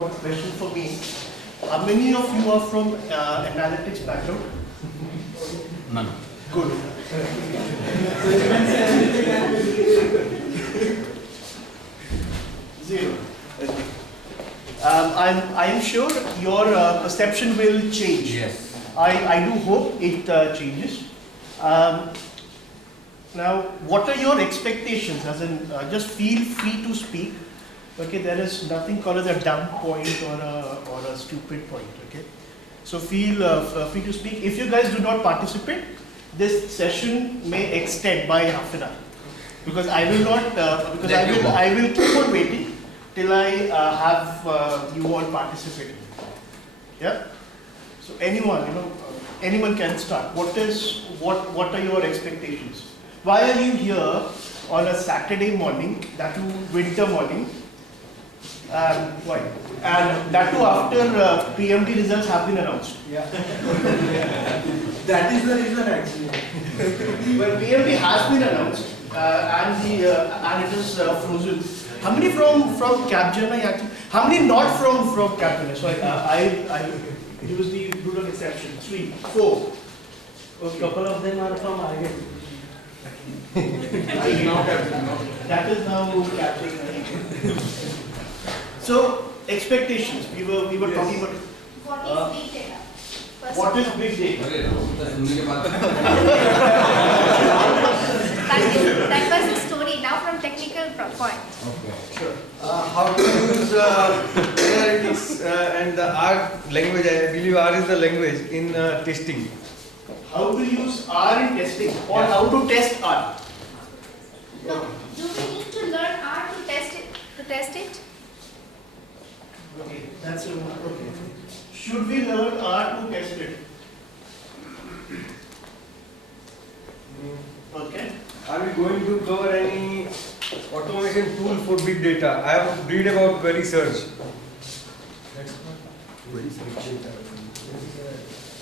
Question for me. How many of you are from analytics background? None. Good. Zero. Okay. I am sure your perception will change. Yes. I do hope it changes. Now, what are your expectations? As in, just feel free to speak. Okay, there is nothing called as a dumb point or a stupid point. Okay, so feel free to speak. If you guys do not participate, this session may extend by half an hour because I will not I will keep on waiting till I have you all participating. Yeah. So anyone can start. What are your expectations? Why are you here on a Saturday morning, that too winter morning? Why? And that too after PMD results have been announced. Yeah. That is the reason actually. Well, PMD has been announced and it is frozen. How many from Capgemini actually? How many not from Capgemini? So I use the rule of exception. 3, 4. A couple of them are from Argent. That is now Capgemini. So expectations. We were talking about. What is big data? First What of is all. big data? That was the story. Now from technical point. Sure. How to use analytics and the R language, I believe R is the language in testing. How to use R in testing or how to test R? No. Do we need to learn R to test it? Okay, that's okay. Should we learn R to test it? Okay. Are we going to cover any automation tool for big data? I have read about query search.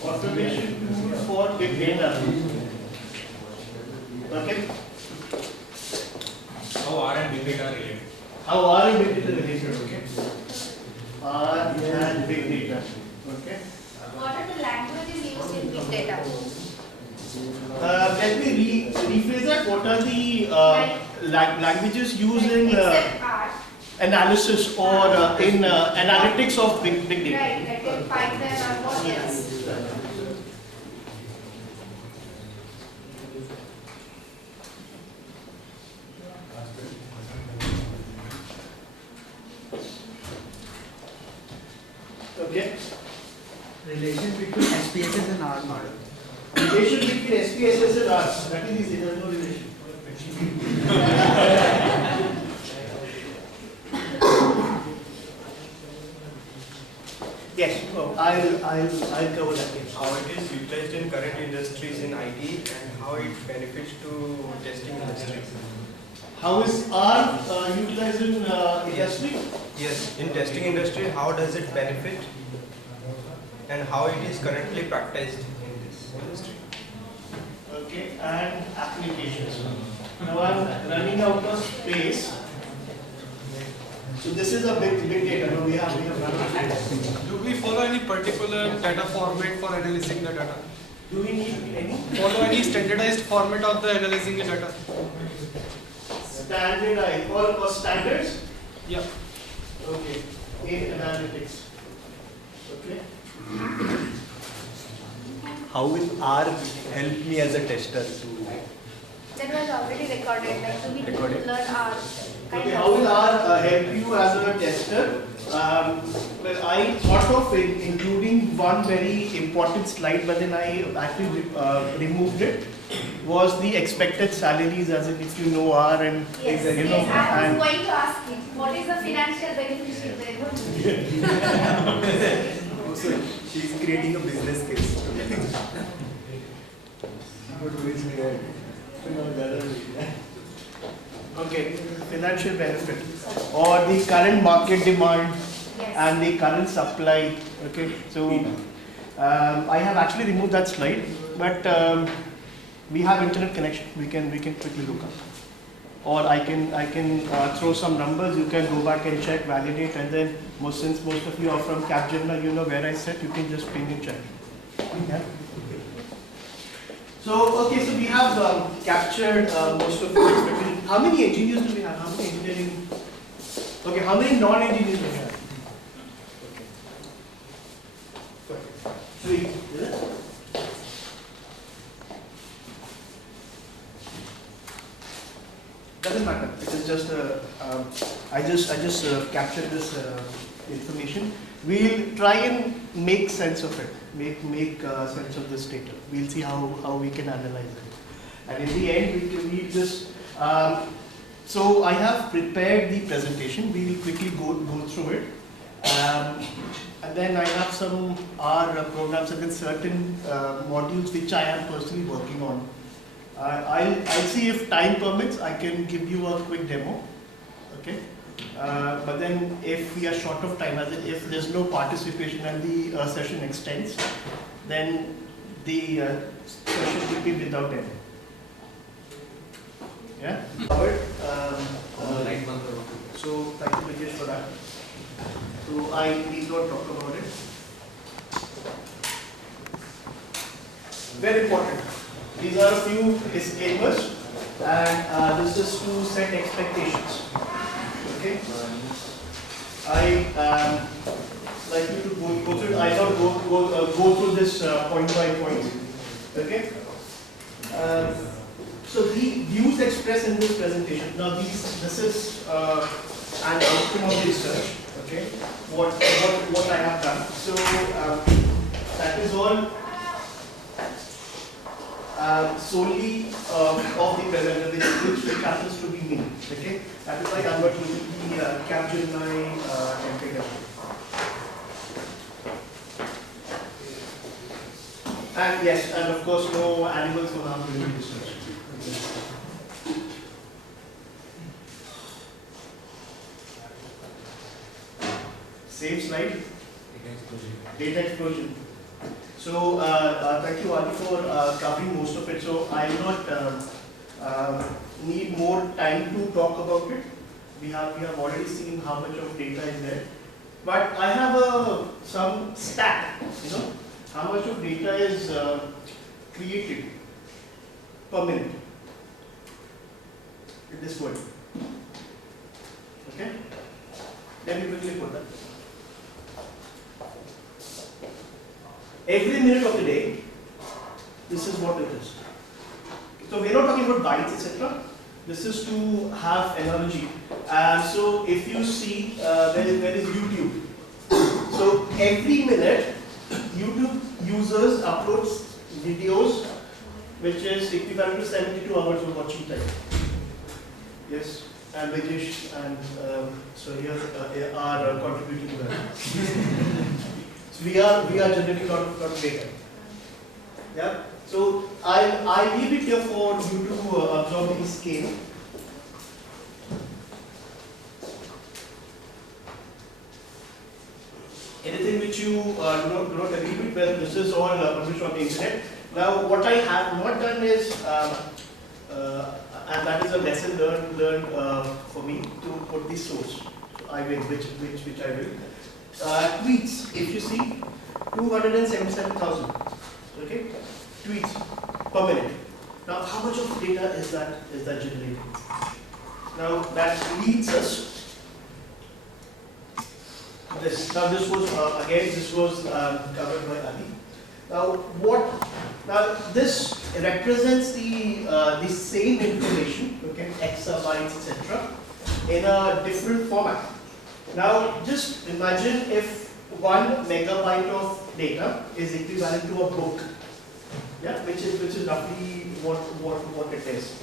Automation tool for big data. Okay. How R and big data are related? How R and big data related? Okay. R and big data. Okay. What are the languages used in big data? Let me rephrase that. What are the languages used in Except R. analysis or in analytics of big data? Right. Like in Python or what else? Okay. Relation between SPSS and R model. Relation between SPSS and R. That is easy. There is no relation. Yes. Oh, I'll cover that. Yes. How it is utilized in current industries in IT and how it benefits to testing industry. How is R utilized in industry? Yes, in testing industry, how does it benefit and how it is currently practiced in this industry. Okay, and applications. Now I'm running out of space. So this is a big data. No, we have run out of space. Do we follow any particular data format for analyzing the data? Do we need any Follow any standardized format of the analyzing the data? standardized or standards? Yeah. Okay, in analytics. Okay. How will R help me as a tester to That was already recorded. Like do we need to learn R? Okay, how will R help you as a tester? Well, I thought of it, including one very important slide, but then I actually removed it. Was the expected salaries, as in if you know R and Yes. you know Yes. I and was going to ask it. What is the financial benefit? so she's creating a business case. okay, financial benefit or the current market demand Yes. and the current supply. Okay, so I have actually removed that slide, but we have internet connection. We can quickly look up. or I can throw some numbers. You can go back and check, validate, and then since most of you are from Capgemini, you know where I sit. You can just ping and check. Yeah. So okay, so we have captured most of your expectations. How many engineers do we have? How many engineering? Okay, how many non-engineers do we have? Okay. 3, is it? Doesn't matter. It is just I just captured this information. We'll try and make sense of it. Make sense of this data. We'll see how we can analyze it. And in the end, we just. So I have prepared the presentation. We will quickly go through it. And then I have some R programs and then certain modules which I am personally working on. I'll see if time permits, I can give you a quick demo, okay? But then if we are short of time, as in if there's no participation and the session extends, then the session will be without demo. Yeah? Covered. So thank you Rajesh for that. So I need not talk about it. Very important. These are a few disclaimers, and this is to set expectations. Okay. I like you to go through it. I don't go through this point by point. Okay. So the views expressed in this presentation. Now this is an outcome of research. Okay. What I have done. So that is all. Solely of the presenter, which happens to be me. Okay, that is why I'm not using the Capgemini template. And yes, and of course, no animals were harmed during research. Same slide. Data explosion. So thank you Ali for covering most of it. So I will not need more time to talk about it. We have already seen how much of data is there. But I have some stat. How much of data is created per minute in this world. Okay. Let me quickly put that. Every minute of the day, this is what it is. So we're not talking about bytes, etc. This is to have analogy. So if you see, there is YouTube. So every minute, YouTube users uploads videos, which is equivalent to 72 hours of watching time. Yes, and Rajesh and so here are contributing to that. So we are generating a lot of data. Yeah. So I leave it here for you to absorb the scale. Anything which you do not agree with, well, this is all published on the internet. Now, what I have not done is, and that is a lesson learned for me, to put the source. So I will, which I will. Tweets, if you see, 277,000. Okay, tweets per minute. Now, how much of data is that generated? Now, that leads us. This was covered by Ali. Now this represents the same information, okay, exabytes, etc., in a different format. Now just imagine if 1 megabyte of data is equivalent to a book, yeah, which is roughly what it is.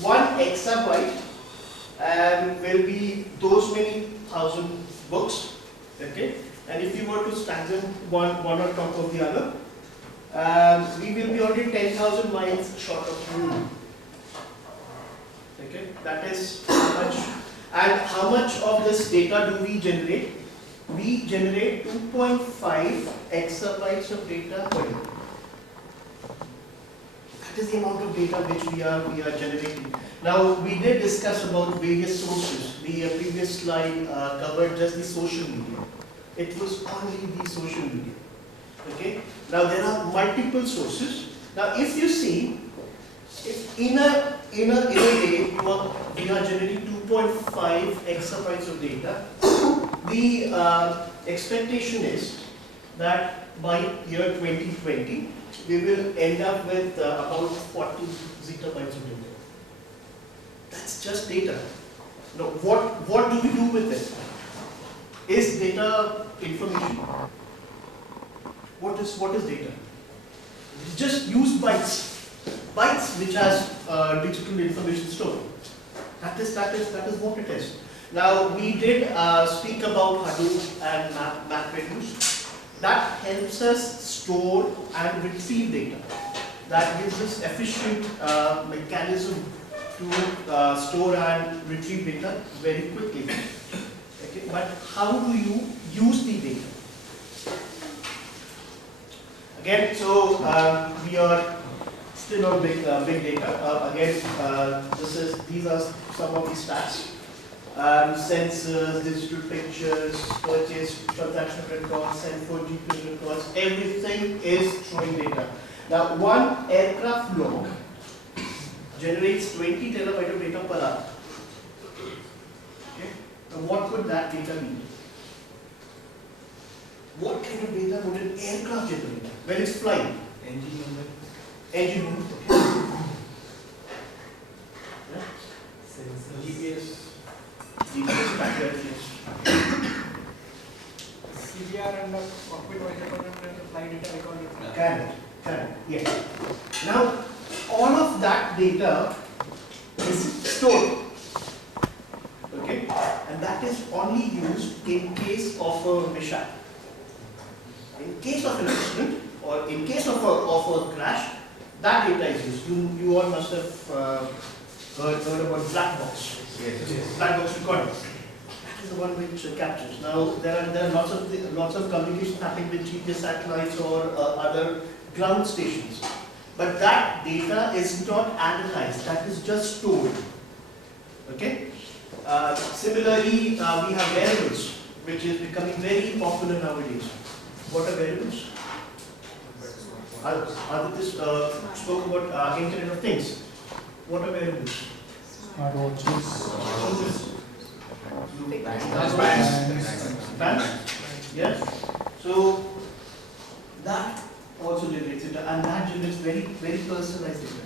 1 exabyte will be those many thousand books. Okay, and if you were to stack them one on top of the other, we will be already 10,000 miles short of moon. Okay, that is how much. And how much of this data do we generate? We generate 2.5 exabytes of data per day. That is the amount of data which we are generating. Now, we did discuss about various sources. The previous slide covered just the social media. It was only the social media. Okay. Now there are multiple sources. Now, if you see, if in a day we are generating 2.5 exabytes of data, the expectation is that by year 2020 we will end up with about 40 zettabytes of data. That's just data. Now, what do we do with it? Is data information? What is data? It's just used bytes. Bytes which has digital information stored. That is what it is. Now, we did speak about Hadoop and MapReduce. That helps us store and retrieve data. That gives us efficient mechanism to store and retrieve data very quickly. Okay, but how do you use the data? Again, so we are still on big data. These are some of the stats. Sensors, digital pictures, purchase transaction records, cell phone GPS records, everything is showing data. Now, one aircraft log generates 20 terabytes of data per hour. Okay? Now, what would that data be? What kind of data would an aircraft generate when it's flying? Engine number. Engine room. Okay. Yeah? GPS. GPS tracker, yes. CBR and the cockpit visor and the flight data recorded. Correct, yes. Now, all of that data is stored, okay, and that is only used in case of a mishap. In case of an accident or in case of a crash, that data is used. You all must have heard about black box. Yes. Black box recording. That is the one which captures. Now there are lots of communication happening with GPS satellites or other ground stations, but that data is not analyzed. That is just stored. Okay. Similarly, we have wearables, which is becoming very popular nowadays. What are wearables? Aditya spoke about Internet of Things. What are wearables? Bands? Yes. So that also generates data, and that generates very personalized data.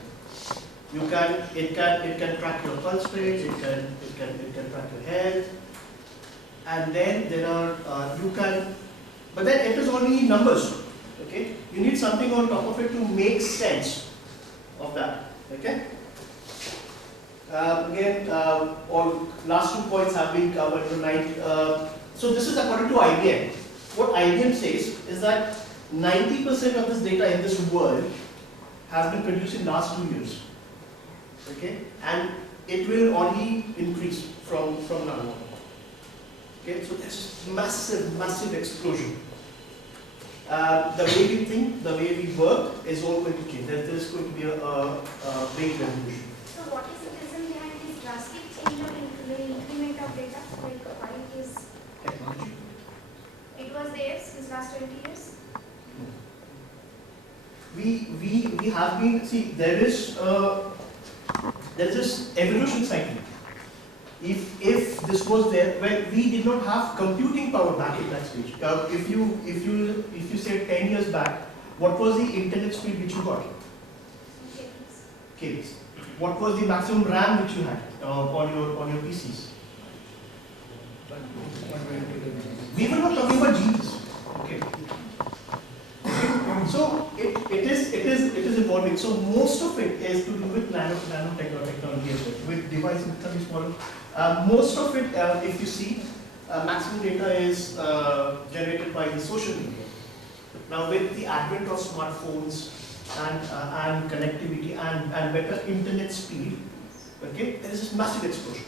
It can track your pulse rate, it can track your health, and then there are but then it is only numbers. Okay, you need something on top of it to make sense of that. Okay. Again, all last 2 points have been covered tonight. So this is according to IBM. What IBM says is that 90% of this data in this world has been produced in last 2 years. Okay, and it will only increase from now on. Okay, so there's massive explosion. The way we think, the way we work is all going to change. There's going to be a big revolution. So what is the reason behind this drastic change of the increment of data? Like why it is? Technology. It was there since last 20 years. We have been, see, there's this evolution cycle. If this was there, well, we did not have computing power back in that stage. If you say 10 years back, what was the internet speed which you got? KBs. What was the maximum RAM which you had on your PCs? We were not talking about GBs. Okay. So it is evolving. So most of it is to do with nanotechnology as well, with devices becoming smaller. Most of it, if you see, maximum data is generated by the social media. Now with the advent of smartphones and connectivity and better internet speed, okay, there is this massive explosion.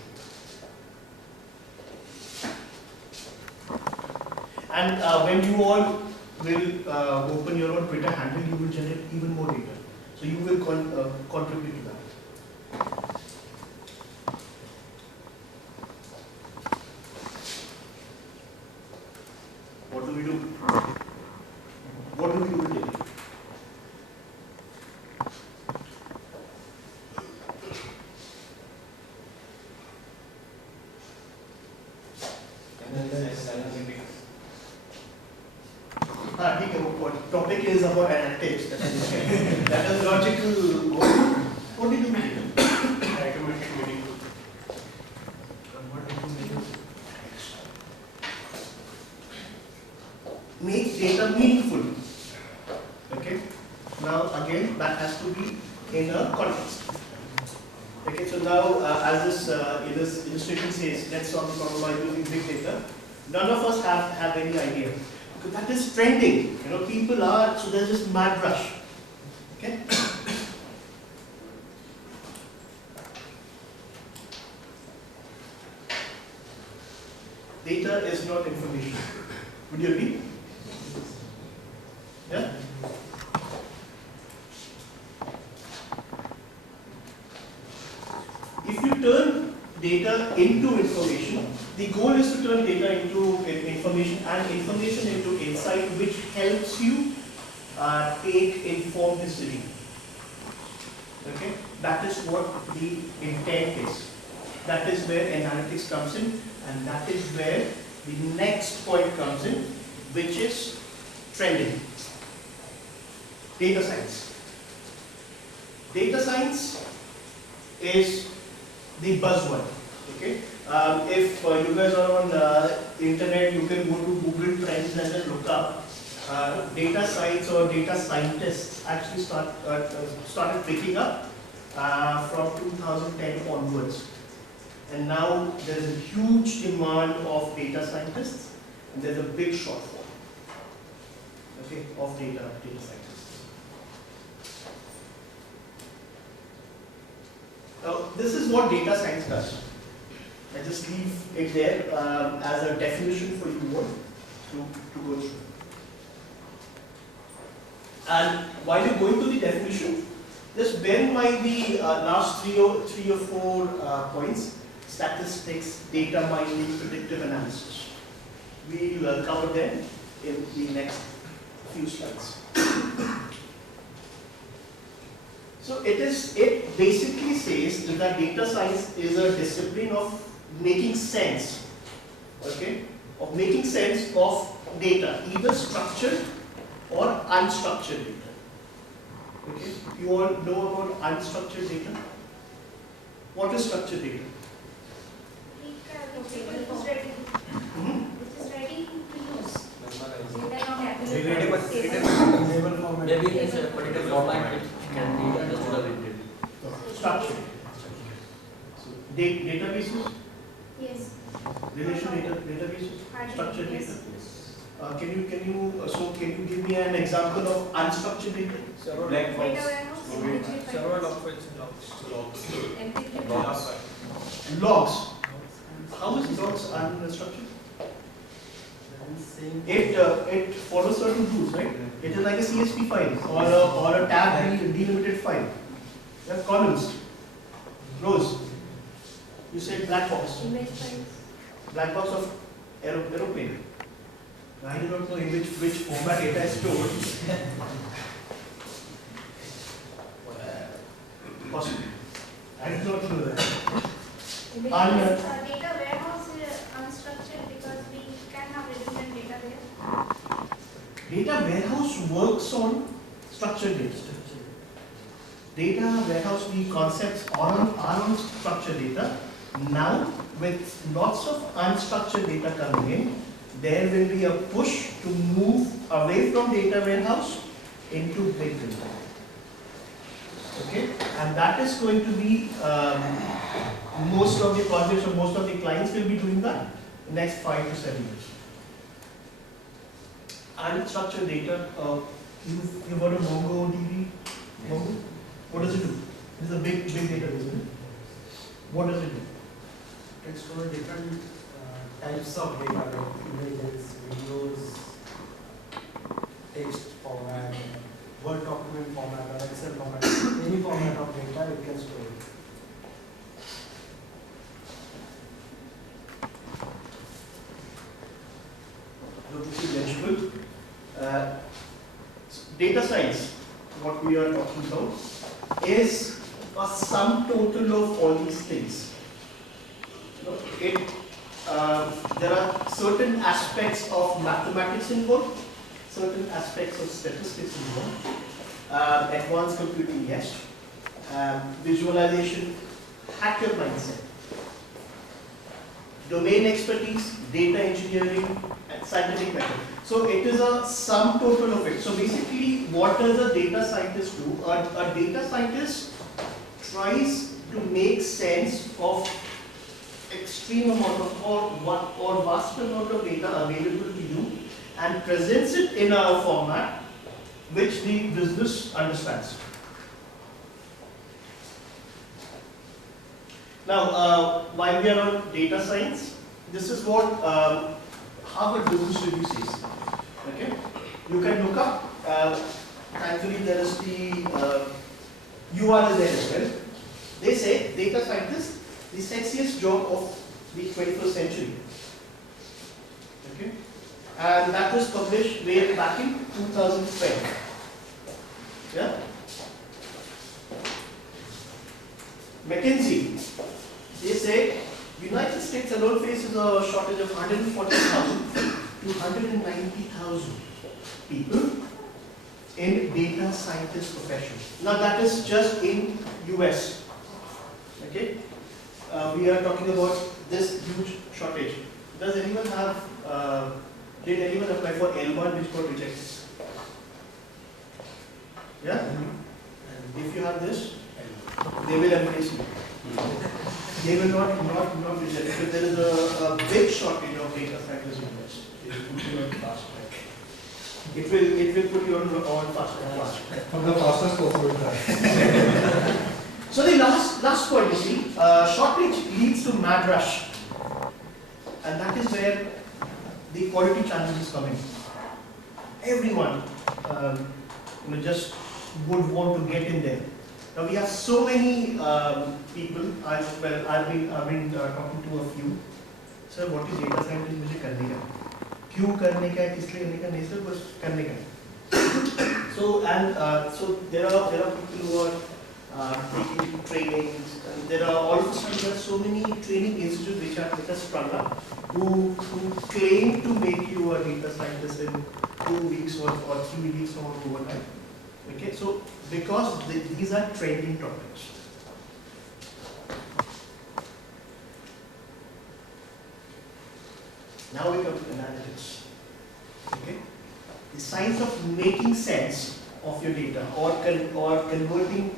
And when you all will open your own Twitter handle, you will generate even more data. So you will contribute to that. What do we do? What do we do with it? ठीक है, वो topic is about analytics. That is logical. What do you do with it? Automatic meaning. Make data meaningful. Okay. Now again, that has to be in a context. Okay. So now, as this illustration says, let's solve the problem by using big data. None of us have any idea. Because that is trending. You know, people are, so there's this mad rush. Okay? Data is not information. Would you agree? Yeah? If you turn data into information, the goal is to turn data into information and information into insight, which helps you take informed decision. Okay, that is what the intent is. That is where analytics comes in, and that is where the next point comes in, which is trending. Data science. Data science is the buzzword. Okay. If you guys are on internet, you can go to Google Trends and then look up. Data science or data scientists actually started picking up from 2010 onwards. And now there is a huge demand of data scientists, and there's a big shortfall, okay, of data scientists. Now, this is what data science does. I just leave it there as a definition for you all to go through. And while you're going through the definition, just bear in mind the last three or four points: statistics, data mining, predictive analysis. We'll cover them in the next few slides. So it basically says that data science is a discipline of making sense, okay, of making sense of data, either structured or unstructured data. Okay, you all know about unstructured data. What is structured data? Which is ready to use. Maybe it's a particular format which can be understood or read. Structured. So, databases, Yes. relational databases, structured Yes. data. Can you give me an example of unstructured data? Black Data box. warehouse. Several of which logs. Logs. How is logs unstructured? It follows certain rules, right? It is like a CSV file or a tab delimited file. You have columns, rows. You said black box. Image files. Black box of aeroplane. I do not know in which format data is stored. Possibly. I do not know that. Data warehouse is unstructured because we can have redundant data there. Data warehouse works on structured data. Data warehouse, the concepts are on structured data. Now, with lots of unstructured data coming in, there will be a push to move away from data warehouse into big data. Okay, and that is going to be most of the projects or most of the clients will be doing that in the next 5 to 7 years. Unstructured data, you've heard of MongoDB? Mongo? What does it do? It is a big database, isn't it? What does it do? It stores different types of data like images, videos, text format, Word document format or Excel format. it can store it. So this is eligible. Data science, what we are talking about, is a sum total of all these things. You know, there are certain aspects of mathematics involved, certain aspects of statistics involved, advanced computing, yes, visualization, hacker mindset, domain expertise, data engineering, and scientific method. So it is a sum total of it. So basically, what does a data scientist do? A data scientist tries to make sense of extreme amount of or vast amount of data available to you and presents it in a format which the business understands. Now, while we are on data science, this is what Harvard Business Review says. Okay, you can look up. Thankfully, there is the URL there as well. They say data scientist, the sexiest job of the 21st century. Okay, and that was published way back in 2012. Yeah. McKinsey, they say United States alone faces a shortage of 140,000 to 190,000 people in data scientist profession. Now that is just in US. Okay, we are talking about this huge shortage. Does anyone have? Did anyone apply for L1 which got rejected? Yeah. And if you have this, they will embrace you. They will not reject it. If there is a big shortage of data scientists in US, it will put you on fast track. It will put you on fast track. From the fastest possible time. So the last point, you see, shortage leads to mad rush, and that is where the quality challenge is coming. Everyone, just would want to get in there. Now we have so many people. I've been talking to a few. Sir, what is data scientist? मुझे करने का है. क्यों करने का है? किस लिए करने का नहीं सर, बस करने का है. So there are people who are taking trainings. And there are all of a sudden there are so many training institutes which are sprung up who claim to make you a data scientist in 2 weeks or 3 weeks or overnight. Okay, so because these are trending topics. Now we come to analytics. Okay, the science of making sense of your data or converting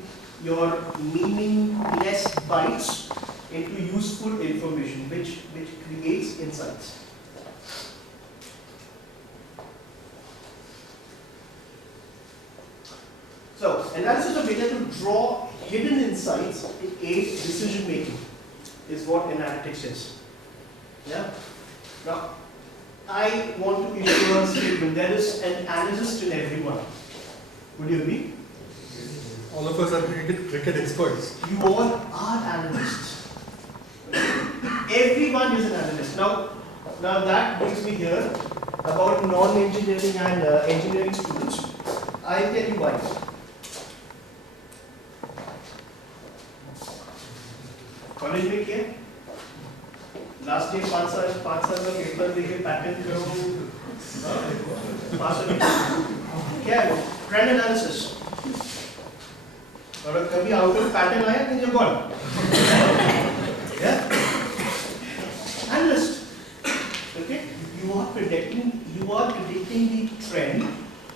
your meaningless bytes into useful information, which creates insights. So, analysis of data to draw hidden insights in aid decision making is what analytics is. Yeah. Now, I want to issue a statement. There is an analyst in everyone. Would you agree? All of us are cricket experts. You all are analysts. Everyone is an analyst. Now that brings me here about non-engineering and engineering students. I'll tell you why. College में किया last day 5 साल का paper देके pattern करो पास हो क्या है वो ट्रेंड एनालिसिस और कभी आउट ऑफ पैटर्न आया तो you're gone. Yeah, analyst. Okay, you are predicting the trend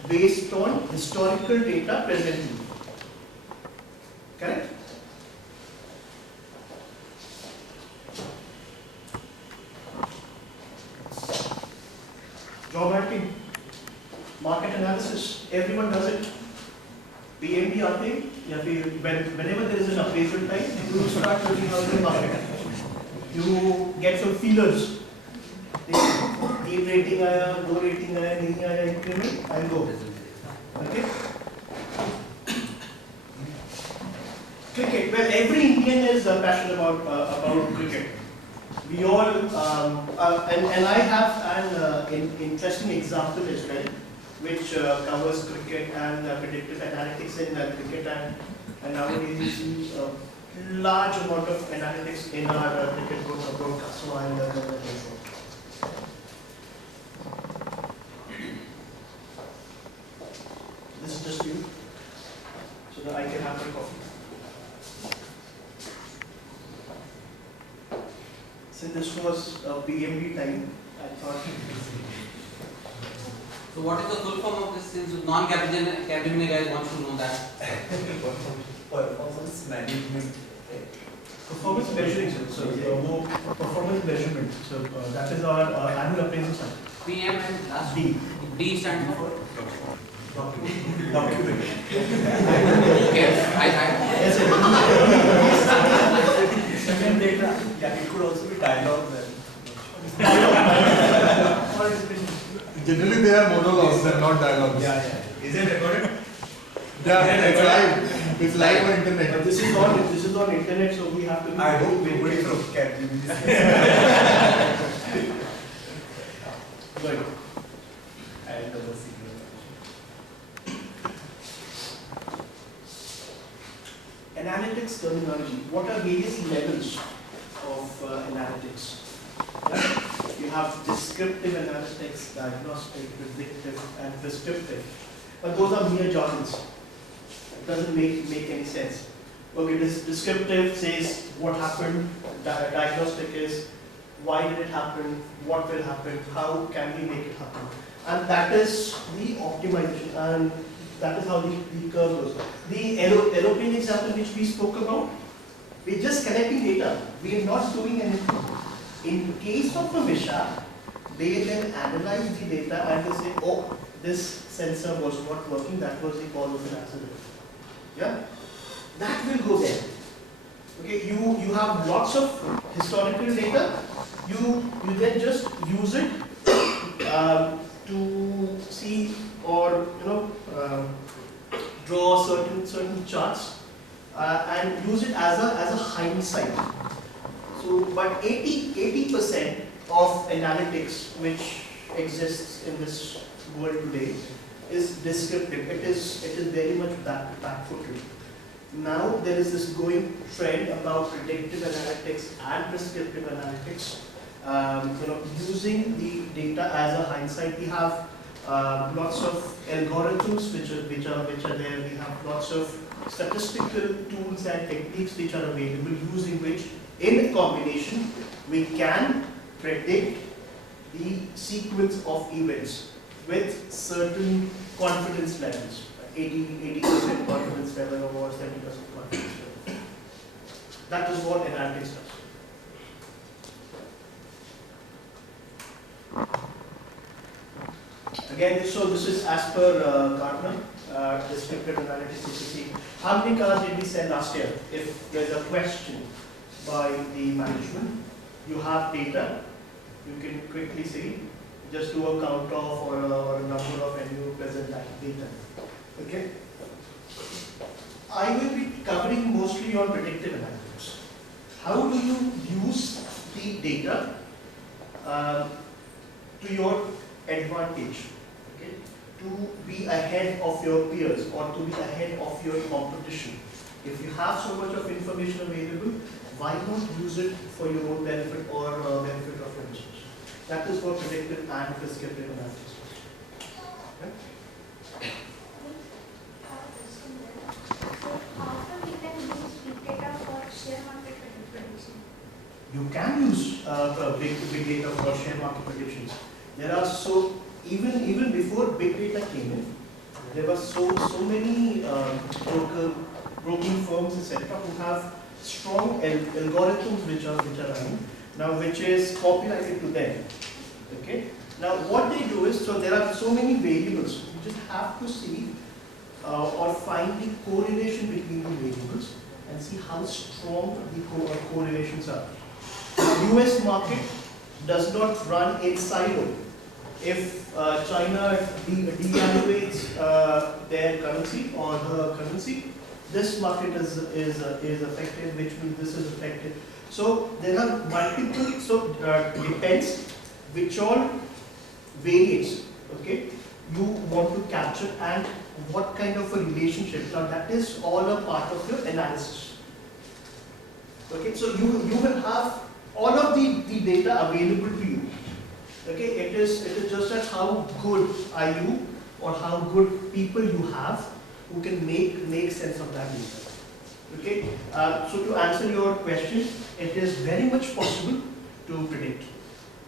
based on historical data presently. Correct? Job hunting, market analysis, everyone does it. PMD आते या फिर whenever there is an appraisal time, you start looking out the market. You get some feelers. 3 rating आया, 2 rating आया, नहीं आया increment, I'll go. Okay. Cricket. well, every Indian is passionate about cricket. We all, and I have an interesting example as well, which covers cricket and predictive analytics in cricket, and nowadays you see a large amount of analytics in our cricket broadcast. So I'll go ahead. This is just you, so that I can have my coffee. Since this was PMD time, I thought. So what is the full form of this, since non-Capgemini guys wants to know that? Performance management. Performance measuring, so performance measurement. So that is our annual appraisal cycle. PM and last D. D stands for? Document. Okay, Yes, sir. Second data. Yeah, it could also be dialogue then. Generally, they are monologues, they're not dialogues. Is it recorded? Yeah, it's live. It's live on internet. But this is on internet, so we have to be. I hope nobody from Capgemini. Good. And the secret. Analytics terminology. What are various levels of analytics? Yeah? You have descriptive analytics, diagnostic, predictive, and prescriptive. But those are mere jargons. It doesn't make any sense. Okay, this descriptive says what happened. Diagnostic is why did it happen, what will happen, how can we make it happen. And that is the optimization, and that is how the curve goes. The aeroplane example which we spoke about, we're just collecting data. We are not doing anything. In case of a mishap, they then analyze the data and they say, oh, this sensor was not working, that was the cause of an accident. Yeah? That will go there. Okay, you have lots of historical data, you then just use it to see or draw certain charts and use it as a hindsight. So, but 80% of analytics which exists in this world today is descriptive. It is very much back-footed. Now there is this going trend about predictive analytics and prescriptive analytics. Using the data as a hindsight. We have lots of algorithms which are there. We have lots of statistical tools and techniques which are available, using which, in combination, we can predict the sequence of events with certain confidence levels, 80% confidence level or 70% confidence level. That is what analytics does. Again, so this is as per Gartner, descriptive analytics. You see, how many cars did we sell last year? If there's a question by the management, you have data, you can quickly see, just do a count off or a number of, and you present that data. Okay? I will be covering mostly on predictive analytics. How do you use the data to your advantage? Okay? To be ahead of your peers or to be ahead of your competition. If you have so much of information available, why not use it for your own benefit or benefit of your business? That is what predictive and prescriptive analytics is. Okay? You can use big data for share market predictions. There are even before big data came in, there were so many broking firms, etc., who have strong algorithms which are running now, which is copyrighted to them. Okay. Now what they do is, so there are so many variables. You just have to see or find the correlation between the variables and see how strong the correlations are. The US market does not run in silo. If China devaluates their currency or her currency, this market is affected, which means this is affected. So there are multiple, so depends which all variates, okay, you want to capture and what kind of a relationship. Now that is all a part of your analysis. Okay, so you will have all of the data available to you. Okay, it is just that how good are you or how good people you have who can make sense of that data. Okay, so to answer your question, it is very much possible to predict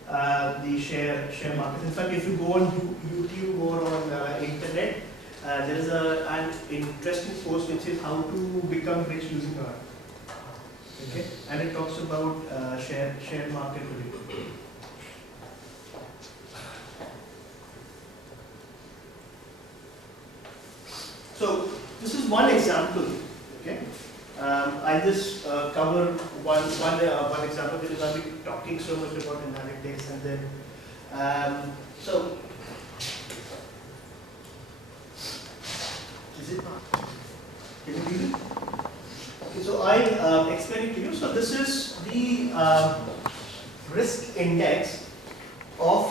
the share market. In fact, if you go on YouTube or on internet, there is an interesting post which says how to become rich using art. Okay, and it talks about share market prediction. So this is one example. Okay, I'll just cover one example because I've been talking so much about analytics, and then so is it not? Can you read it? Okay, so I explain it to you. So this is the risk index of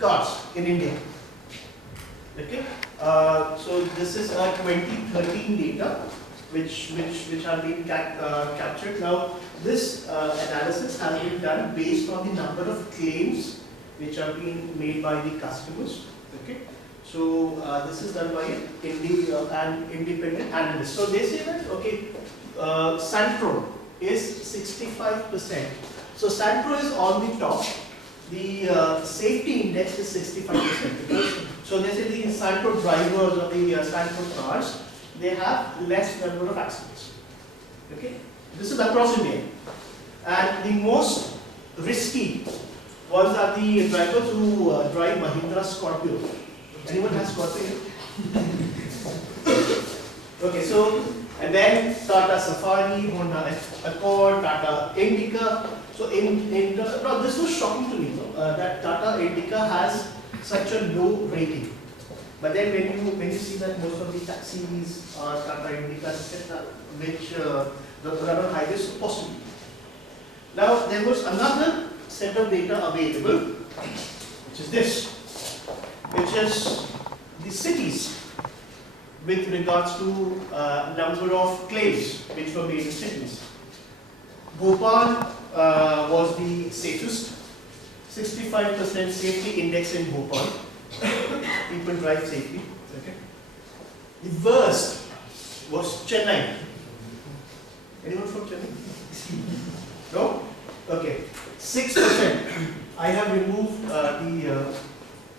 cars in India. Okay. So this is 2013 data, which have been captured. Now this analysis has been done based on the number of claims which have been made by the customers. Okay. So this is done by an independent analyst. So they say that okay, Santro is 65%. So Santro is on the top. The safety index is 65%. Because, so they say the Santro drivers or the Santro cars, they have less number of accidents. Okay, this is across India, and the most risky ones are the drivers who drive Mahindra Scorpio. Anyone has Scorpio? Okay, so and then Tata Safari, Honda Accord, Tata Indica. So no, this was shocking to me, that Tata Indica has such a low rating. But then when you see that most of the taxis are Tata Indica, etc., which run on highways, possible. Now there was another set of data available, which is this, which is the cities with regards to number of claims which were made in cities. Bhopal was the safest, 65% safety index in Bhopal. People drive safely. Okay. The worst was Chennai. Anyone from Chennai? No? Okay. 6%. I have removed the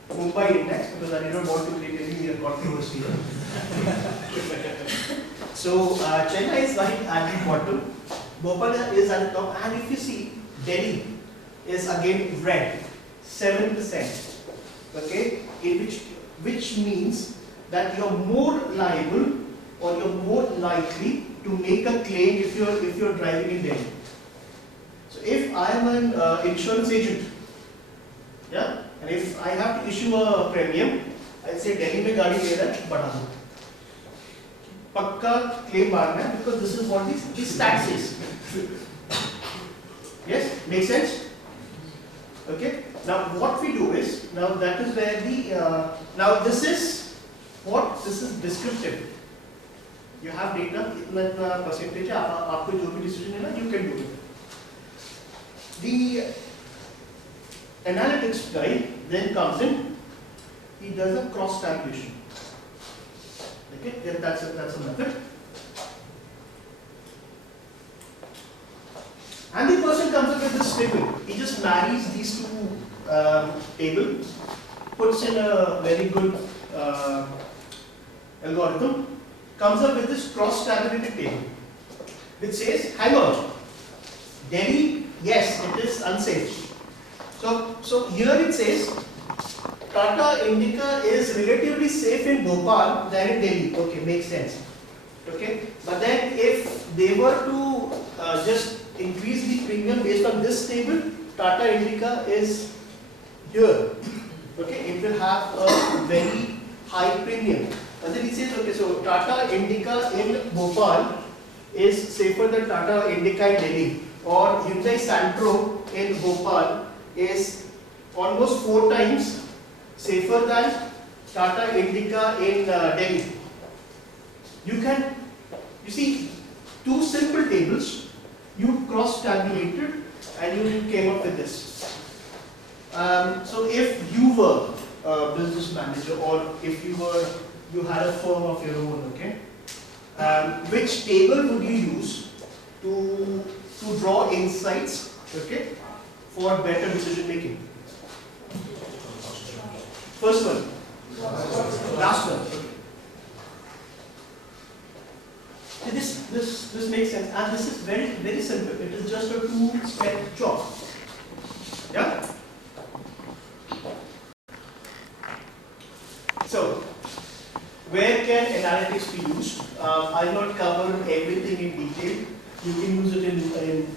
Mumbai index because I did not want to create any controversy. So Chennai is like at the bottom. Bhopal is at the top, and if you see, Delhi is again red, 7%. Okay, which means that you're more liable or you're more likely to make a claim if you're driving in Delhi. So if I am an insurance agent, yeah, and if I have to issue a premium, I'll say Delhi में गाड़ी ले रहा है बढ़ा दो. पक्का claim मारना है because this is what this tax is. Yes, makes sense? Okay. Now what we do is, now that is where the now this is what this is descriptive. You have data, इतना percentage आपको जो भी decision है ना, you can do it. The analytics guy then comes in. He does a cross calculation. Okay, then that's a method. And the person comes up with this table. He just marries these two tables, puts in a very good algorithm, comes up with this cross-tabulated table, which says, hang on, Delhi, yes, it is unsafe. So here it says, Tata Indica is relatively safe in Bhopal than in Delhi. Okay, makes sense. Okay, but then if they were to just increase the premium based on this table, Tata Indica is here. Okay, it will have a very high premium. And then he says, okay, so Tata Indica in Bhopal is safer than Tata Indica in Delhi, or Hyundai Santro in Bhopal is almost 4 times safer than Tata Indica in Delhi. You see, 2 simple tables, you cross-tabulated and you came up with this. So if you were a business manager, or if you had a firm of your own, okay, which table would you use to draw insights, okay, for better decision making? First one, last one. Okay. This makes sense, and this is very simple. It is just a 2-step job. Yeah. So, where can analytics be used? I'll not cover everything in detail. You can use it in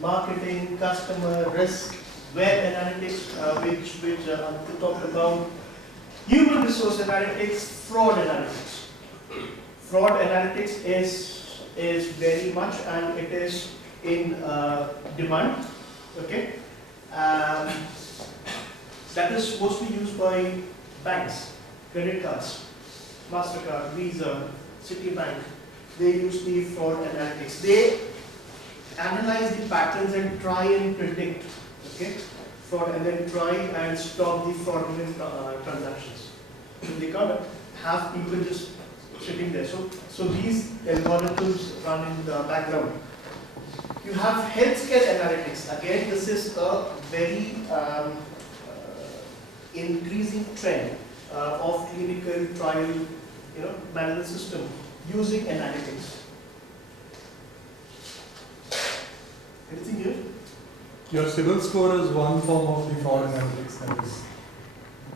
marketing, customer, risk, web analytics, which Ankur talked about, human resource analytics, fraud analytics. Fraud analytics is very much, and it is in demand. Okay, that is mostly used by banks, credit cards, Mastercard, Visa, Citibank. They use the fraud analytics. They analyze the patterns and try and predict, okay, fraud, and then try and stop the fraudulent transactions. So they can't have people just sitting there. So these algorithms run in the background. You have healthcare analytics. Again, this is a very increasing trend of clinical trial, management system using analytics. Anything here? Your CIBIL score is one form of the fraud analytics. That is,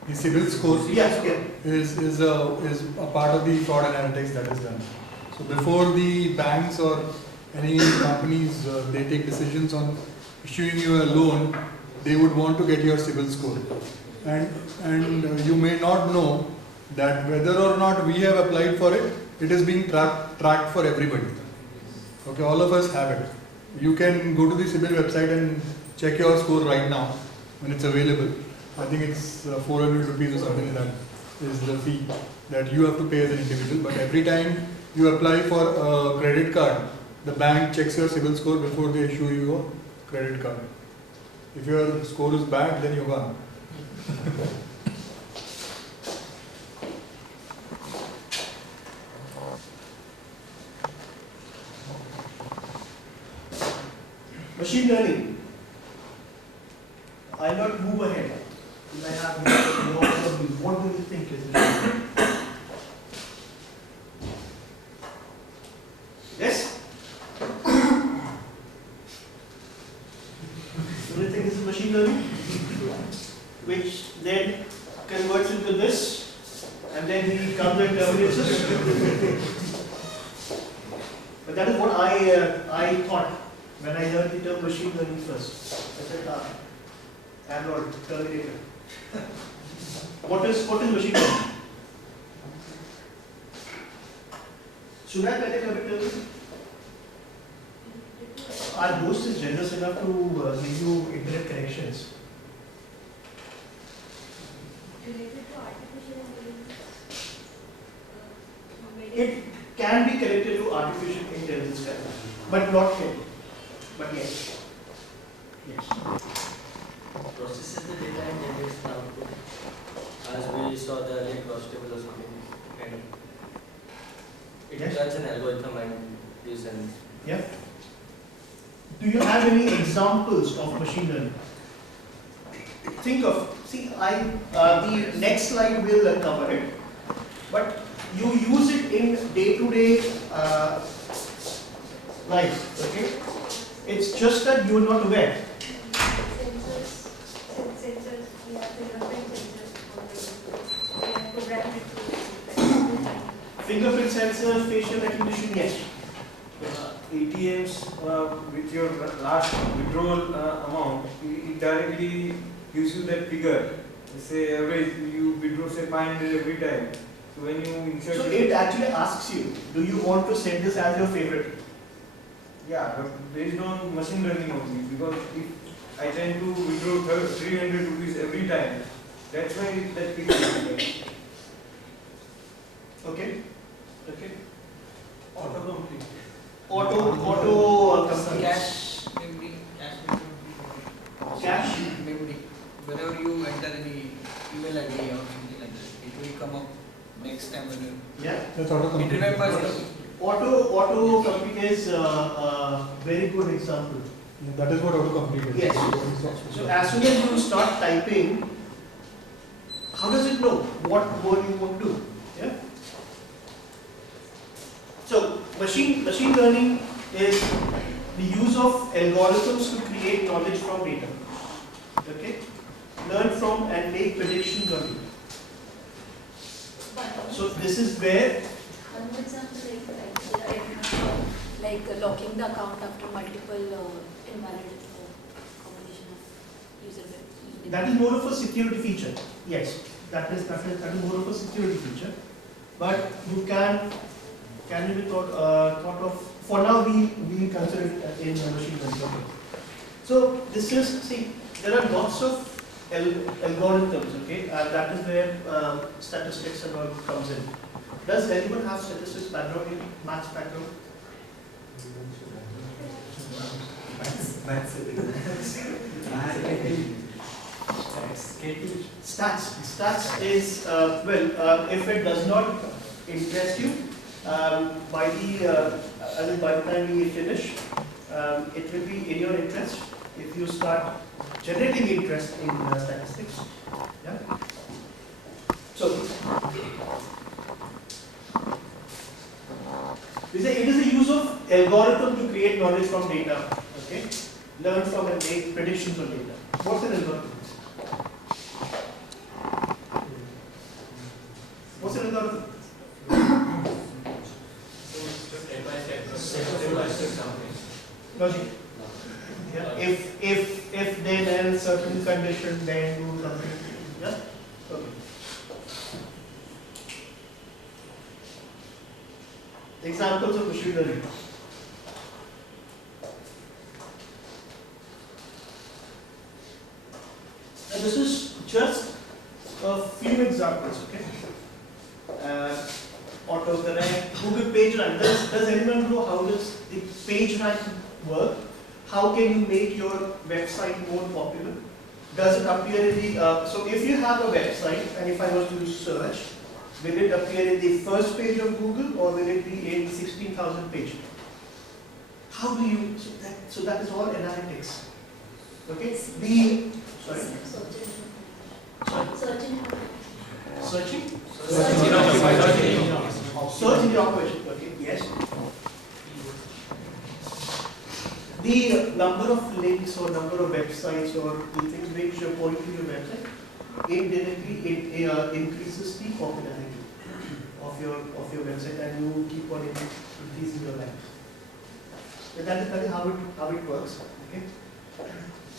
the CIBIL score Yes, yeah. is a part of the fraud analytics that is done. So before the banks or any companies they take decisions on issuing you a loan, they would want to get your CIBIL score, and you may not know that whether or not we have applied for it, it is being tracked for everybody. Okay, all of us have it. You can go to the CIBIL website and check your score right now when it's available. I think it's 400 rupees or something like that is the fee that you have to pay as an individual. But every time you apply for a credit card, the bank checks your CIBIL score before they issue you a credit card. If your score is bad, then you're gone. Machine learning. I'll not move ahead. You may have more of you. What do you think is machine learning? Yes? Do you think this is machine learning? Which then converts into this, and then he comes and terminates this. But that is what I thought when I heard the term machine learning first. I said, Android, Terminator. What is machine learning? Should I tell you? Our host is generous enough to give you internet connections. Related to artificial intelligence. It can be connected to artificial intelligence, but not yet. But yes. Yes. Processes the data and generates the output. As we saw the earlier cross table or something kind of. It Yes. runs an algorithm and gives an. Yeah. Do you have any examples of machine learning? Think of, the next slide will cover it, but you use it in day-to-day life, okay? It's just that you're not aware. Sensors, we have fingerprint sensors, we have programmed it to Fingerprint sensor, facial recognition, yes. ATMs with your last withdrawal amount, it directly gives you that figure. Say average, you withdraw say 500 every time. So when you insert So it actually asks you, do you want to set this as your favorite? yeah, but based on machine learning only, because if I tend to withdraw 300 rupees every time, that's why that picks it. Okay? Okay. Autocomplete. Auto company. Cache memory, Cache. memory. Whenever you enter any email ID or something like that, it will come up next time when you. Yeah. That's autocomplete. It remembers you. Auto complete is a very good example. Yeah, that is what autocomplete is. Yes. So as soon as you start typing, how does it know what word you want to? Yeah. So machine learning is the use of algorithms to create knowledge from data. Okay. Learn from and make predictions on it. So this is where One more example, like locking the account after multiple invalid combination of user. that is more of a security feature. Yes, that is more of a security feature. But you can be thought of. For now, we consider it in machine learning. So this is, see, there are lots of algorithms. Okay, that is where statistics and all comes in. Does anyone have statistics background in maths background? Stats is if it does not interest you, by the time we finish, it will be in your interest if you start generating interest in statistics. Yeah. So we say it is a use of algorithm to create knowledge from data. Okay, learn from and make predictions on data. What's an algorithm? What's an algorithm? Logic. Yeah. If then certain condition, then do something. Yeah. Okay. Examples of machine learning. And this is just a few examples, okay? Autocorrect, Google PageRank. Does anyone know how does the PageRank work? How can you make your website more popular? Does it appear in the, so if you have a website and if I was to search, will it appear in the first page of Google or will it be in 16,000 page? How do you, so that is all analytics. Okay, sorry? Searching? Search in the operation, okay, yes. The number of links or number of websites or the things which point to your website, indirectly it increases the popularity of your website and you keep on increasing your likes. So that is how it works. Okay.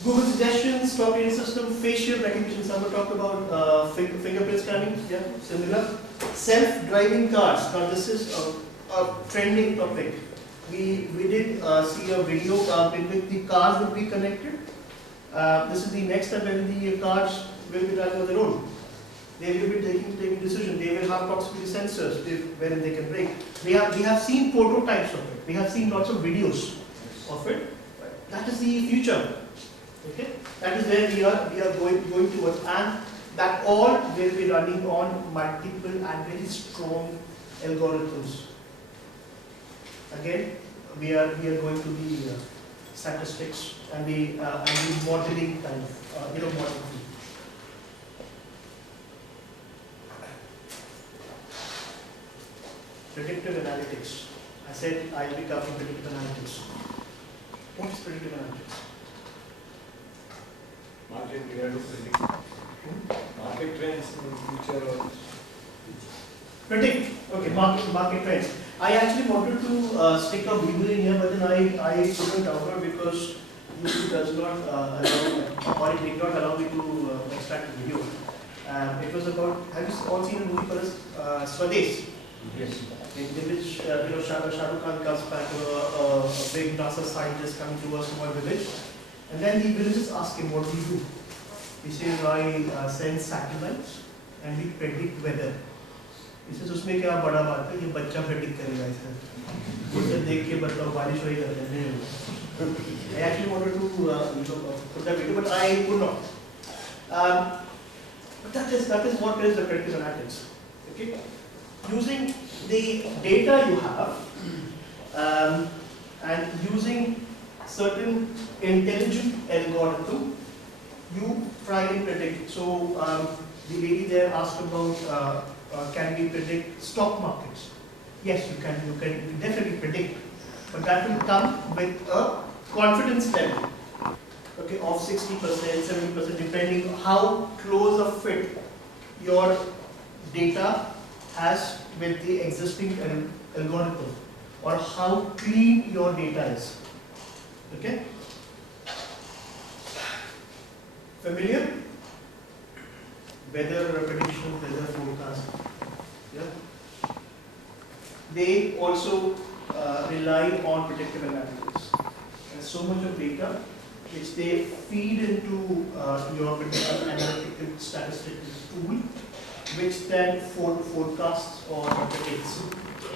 Google suggestions, top rating system, facial recognition. Someone talked about fingerprint scanning. Yeah, similar. Self-driving cars. Now this is a trending topic. We did see a video in which the cars will be connected. This is the next step when the cars will be driving on their own. They will be taking decisions. They will have proximity sensors wherein they can brake. We have seen prototypes of it. We have seen lots of videos of it. That is the future. Okay, that is where we are going towards, and that all will be running on multiple and very strong algorithms. Again, we are going to the statistics and the modeling kind of modeling. Predictive analytics. I said I will be covering predictive analytics. What is predictive analytics? Market data to predict market trends in future or predict. Okay, market trends. I actually wanted to stick a video in here, but then I couldn't download because YouTube does not allow, or it did not allow me to extract the video. It was about, have you all seen a movie called Swades? Yes. In which Shah Rukh Khan comes back to a big NASA scientist coming to a small village, and then the villagers ask him, what do you do? He says, I send satellites and we predict weather. He says, उसमें क्या बड़ा बात है, ये बच्चा predict करेगा इसका। इसे देख के बताओ बारिश होगी करते नहीं। I actually wanted to put that video, but I could not. But that is what is the predictive analytics. Okay, using the data you have and using certain intelligent algorithm, you try and predict. So the lady there asked about can we predict stock markets? Yes, you can definitely predict, but that will come with a confidence level, okay, of 60%, 70%, depending on how close a fit your data has with the existing algorithm, or how clean your data is. Okay? Familiar? Weather prediction, weather forecast. Yeah. They also rely on predictive analytics. There's so much of data which they feed into your predictive analytical statistical tool, which then forecasts or predicts.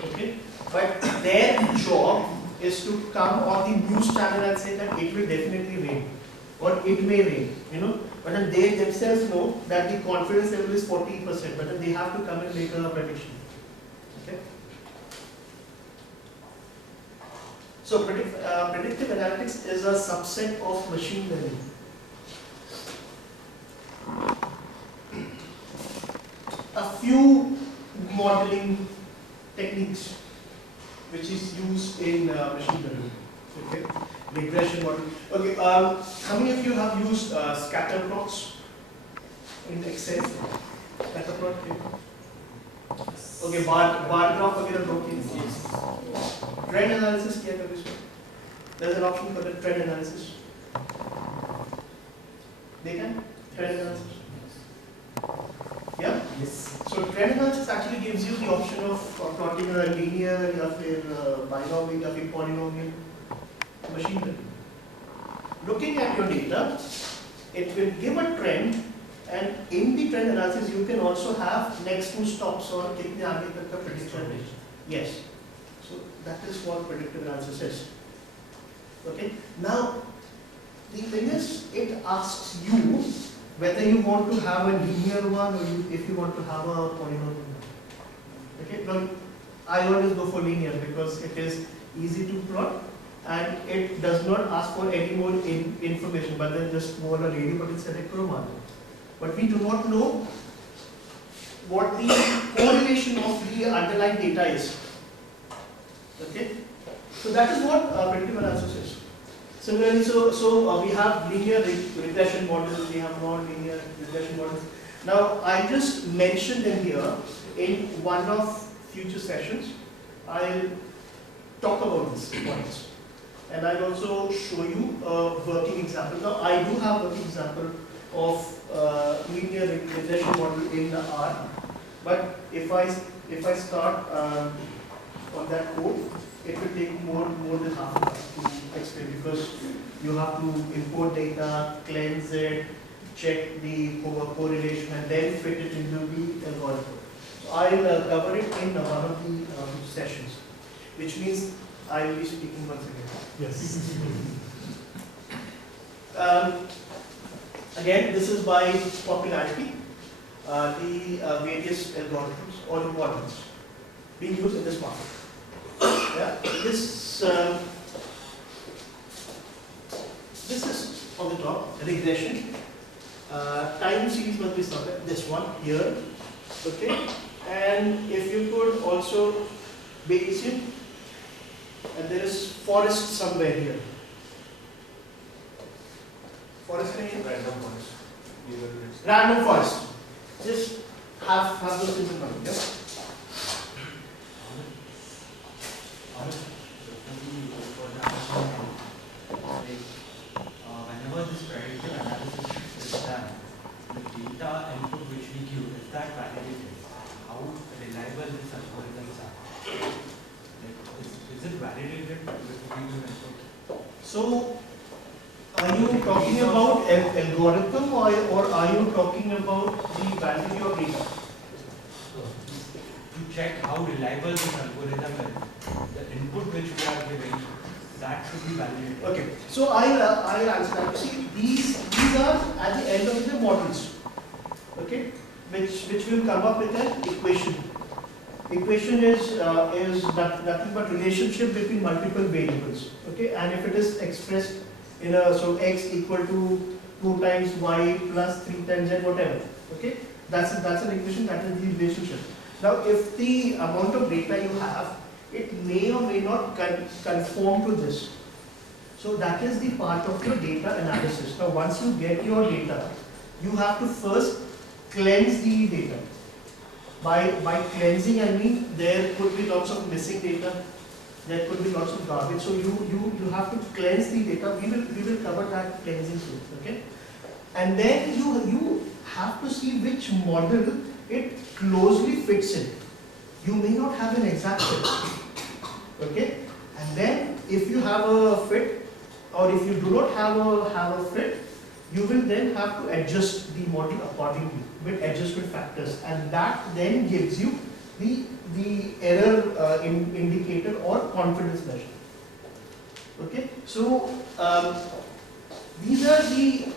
Okay? But their job is to come on the news channel and say that it will definitely rain, or it may rain, you know. But then they themselves know that the confidence level is 40%, but then they have to come and make a prediction. Okay? So predictive analytics is a subset of machine learning. A few modeling techniques which is used in machine learning. Okay, regression model. Okay, how many of you have used scatter plots in Excel? Scatter plot. Okay, bar graph वगैरह लोग किए? Trend analysis किया कभी इसमें? There's an option for the trend analysis. देखा? Trend analysis. Yeah? Yes. So trend analysis actually gives you the option of plotting a linear या फिर binomial या फिर polynomial machine learning. Looking at your data, it will give a trend, and in the trend analysis you can also have next two stops or कितने आगे तक का prediction. Yes. So that is what predictive analysis is. Okay. Now the thing is, it asks you whether you want to have a linear one or if you want to have a polynomial one. Okay, now I always go for linear because it is easy to plot and it does not ask for any more information, but then just more a radio button select chroma. But we do not know what the correlation of the underlying data is. Okay, so that is what predictive analysis is. Similarly, so we have linear regression models, we have non-linear regression models. Now, I just mentioned them here in one of future sessions. I'll talk about these points. And I'll also show you a working example. Now, I do have a working example of linear regression model in R. But if I start on that code, it will take more than half an hour to explain, because you have to import data, cleanse it, check the correlation, and then fit it into the algorithm. So I will cover it in one of the sessions, which means I will be speaking once again. Yes. Again, this is by popularity. The various algorithms or models being used in this market. Yeah, this is on the top, regression. Time series must be somewhere, this one here, okay? And if you could also Bayesian, and there is forest somewhere here. Forest name? Random forest. Random forest. Just have those things in mind, yeah? Whenever this predictive analysis is done, the data input which we is it with user input? So, are you talking about algorithm or are you talking about the validity of data? To check how reliable this algorithm is, the input which we are giving, that should be validated. Okay, so I'll answer that. See, these are at the end of the models, okay, which will come up with an equation. Equation is nothing but relationship between multiple variables, okay, and if it is expressed in a, so x equal to 2 times y plus 3 times z, whatever, okay, that's an equation, that is the relationship. Now, if the amount of data you have, it may or may not conform to this. So that is the part of your data analysis. Now, once you get your data, you have to first cleanse the data. By cleansing, I mean there could be lots of missing data, there could be lots of garbage. So you have to cleanse the data. We will cover that cleansing too, okay? And then you have to see which model it closely fits in. You may not have an exact fit, okay? And then if you have a fit, or if you do not have a fit, you will then have to adjust the model accordingly with adjustment factors, and that then gives you the error indicator or confidence measure. Okay, so these are the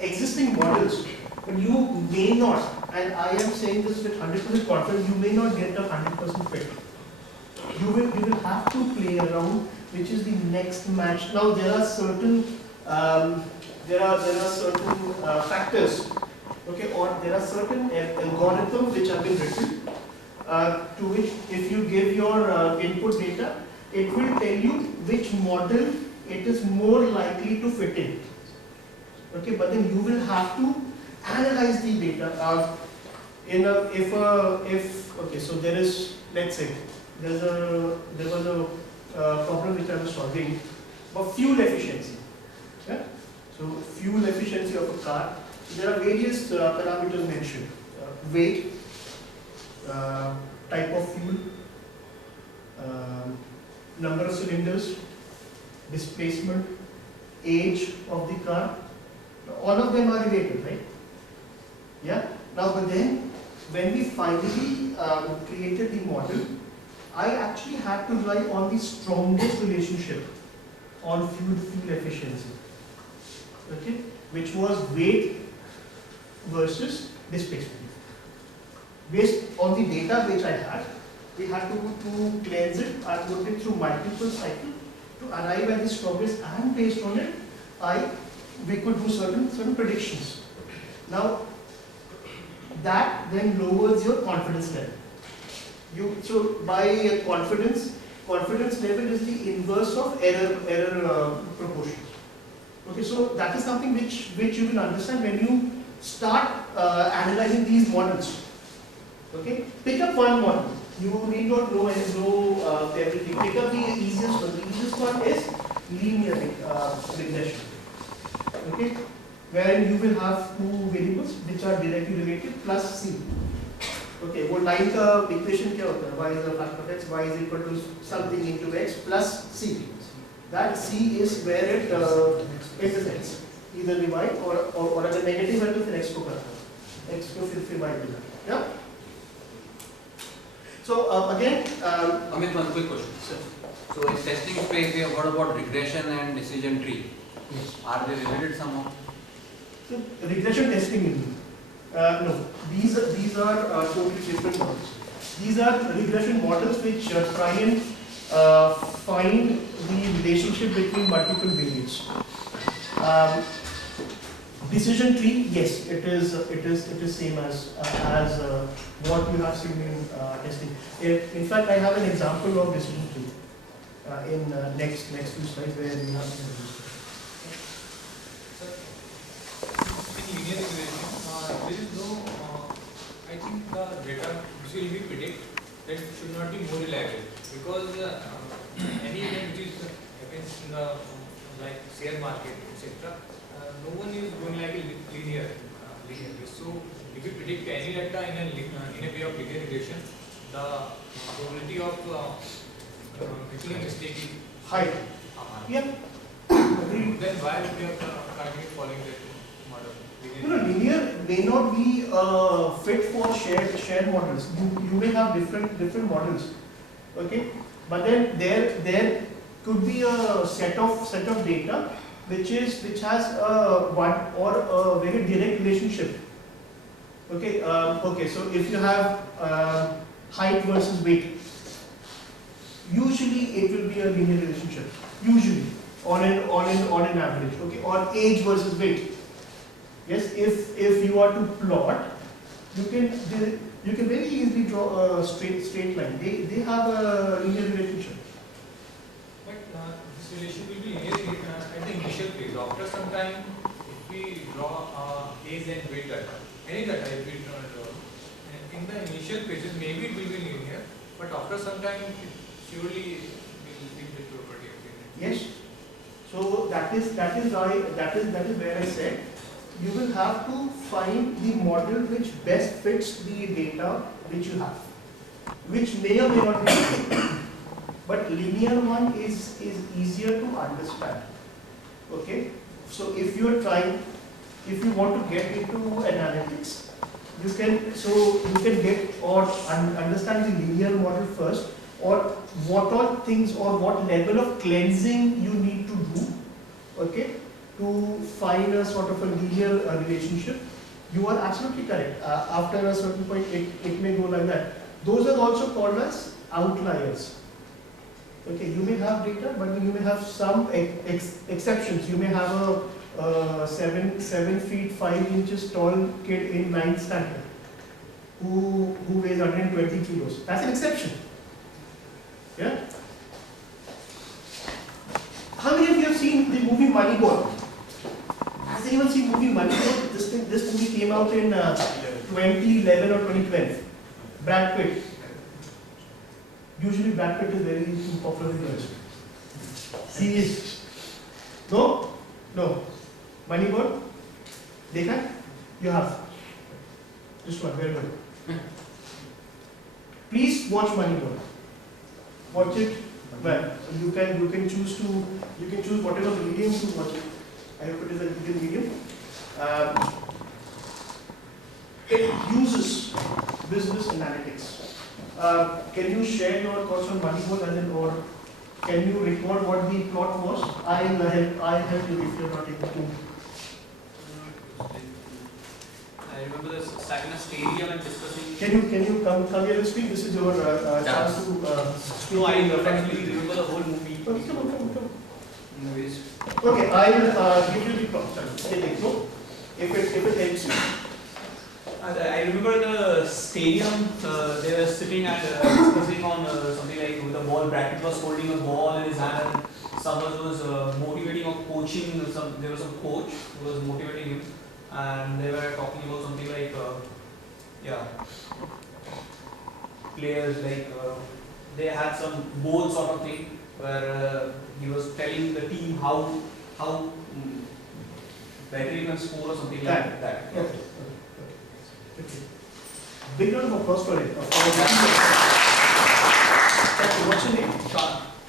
existing models, but you may not, and I am saying this with 100% confidence, you may not get a 100% fit. You will have to play around, which is the next match. Now there are certain factors, okay, or there are certain algorithms which have been written to which if you give your input data, it will tell you which model it is more likely to fit in. Okay, but then you will have to analyze the data. Okay, so there is, let's say, there was a problem which I was solving for fuel efficiency. Yeah? So fuel efficiency of a car. There are various parameters mentioned: weight, type of fuel, number of cylinders, displacement, age of the car. All of them are related, right? Yeah. Now, but then when we finally created the model, I actually had to rely on the strongest relationship on fuel efficiency, okay, which was weight versus displacement. Based on the data which I had, we had to cleanse it and put it through multiple cycles to arrive at the strongest, and based on it, we could do certain predictions. Now, that then lowers your confidence level. So by confidence level is the inverse of error proportion. Okay, so that is something which you will understand when you start analyzing these models. Okay, pick up one model. You need not know everything. Pick up the easiest one. The easiest one is linear regression. Okay, wherein you will have two variables which are directly related plus c. Okay, वो line का equation क्या होता है? Y is the factor of x, y is equal to something into x plus c. That c is where it intersects either the y or अगर negative है तो फिर x को करता है, x को फिर y को करता है. Yeah. So again, Amit, one quick question. Sir. So in testing space, we have heard about regression and decision tree. Yes. Are they related somehow? So regression testing, no, these are totally different models. These are regression models which try and find the relationship between multiple variables. Decision tree, yes, it is same as what you have seen in testing. In fact, I have an example of decision tree in next few slides where we have this. In linear regression, there is no, I think the data which will be predict that should not be more reliable, because any event which is happens in the like share market, etc., no one is going like a linear. So if you predict any data in a way of linear regression, the probability of making a mistake is Height. Yep. Agreed. Then why we are currently following that model? Linear may not be fit for shared models. You may have different models, okay? But then there could be a set of data which has one or a very direct relationship. Okay. Okay. So if you have height versus weight, usually it will be a linear relationship. Usually on an average. Okay. Or age versus weight. Yes, if you are to plot, you can very easily draw a straight line. They have a linear relationship. But this relation will be linear at the initial phase. After some time, if we draw age and weight data, any data if we draw, in the initial phases maybe it will be linear, but after some time it surely will lead to a particular. Yes. So that is where I said you will have to find the model which best fits the data which you have, which may or may not be linear. But linear one is easier to understand. Okay. So if you want to get into analytics, you can get or understand the linear model first, or what all things or what level of cleansing you need to do, okay, to find a sort of a linear relationship. You are absolutely correct. After a certain point, it may go like that. Those are also called as outliers. Okay, you may have data, but you may have some exceptions. You may have a 7 feet 5 inches tall kid in 9th standard who weighs 120 kilos. That's an exception. Yeah. How many of you have seen the movie Moneyball? Has anyone seen movie Moneyball? This movie came out in 2011 or 2012. Brad Pitt. Usually Brad Pitt is very popular in girls. Serious? No? No. Moneyball? Dekha? You have. Just one, very good. Please watch Moneyball. Watch it. Well, you can choose whatever medium to watch it. I hope it is a good medium. It uses business analytics. Can you share your thoughts on Moneyball, or can you recall what the plot was? I'll help you if you're not able to. I remember this sat in a stadium and discussing. Can you come here and speak? This is your chance to speak. No, I perfectly remember the whole movie. Okay, come on. Anyways. Okay, I'll give you the plot. If it helps you. I remember the stadium, they were sitting and discussing on something like with the ball. Brad Pitt was holding a ball in his hand, and someone was motivating or coaching. There was some coach who was motivating him, and they were talking about something like, players like they had some board sort of thing where he was telling the team how better you can score or something like that. Okay. Big round of applause for it. What's your name?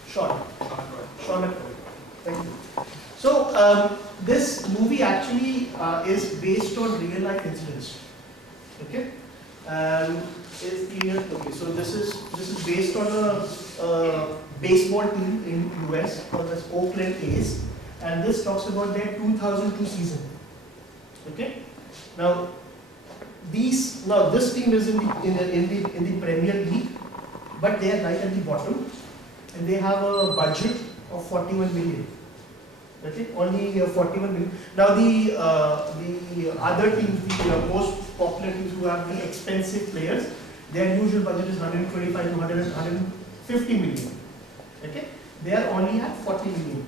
Sean. Thank you. So this movie actually is based on real life incidents. Okay. Okay. So this is based on a baseball team in US called as Oakland A's, and this talks about their 2002 season. Okay. Now this team is in the Premier League, but they are right at the bottom, and they have a budget of 41 million. Okay, only 41 million. Now the other teams, the most popular teams who have the expensive players, their usual budget is 125 to 150 million. Okay, they are only at 40 million.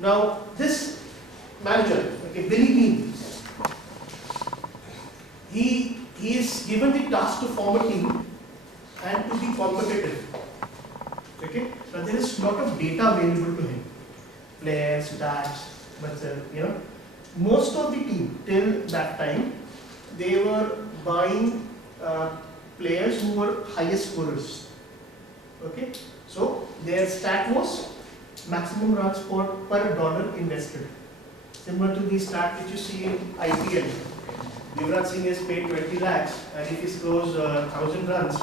Now this manager, okay, Billy Beane, he is given the task to form a team and to be competitive. Okay, now there is a lot of data available to him, players, stats, but most of the team till that time they were buying players who were highest scorers. Okay, so their stat was maximum runs per dollar invested. Similar to the stat which you see in IPL. Yuvraj Singh is paid 20 lakhs, and if he scores 1,000 runs,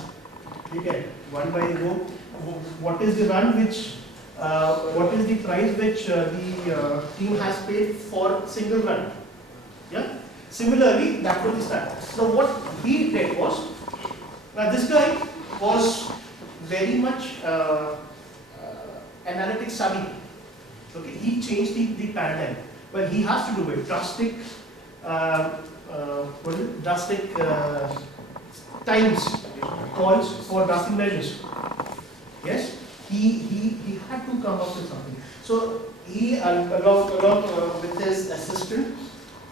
okay, one by what is the run which, what is the price which the team has paid for single run? Yeah. Similarly, that was the stat. So what he did was, now this guy was very much analytics savvy. Okay, he changed the paradigm, but he has to do it. Drastic, drastic times calls for drastic measures. Yes, he had to come up with something. So he, along with his assistant,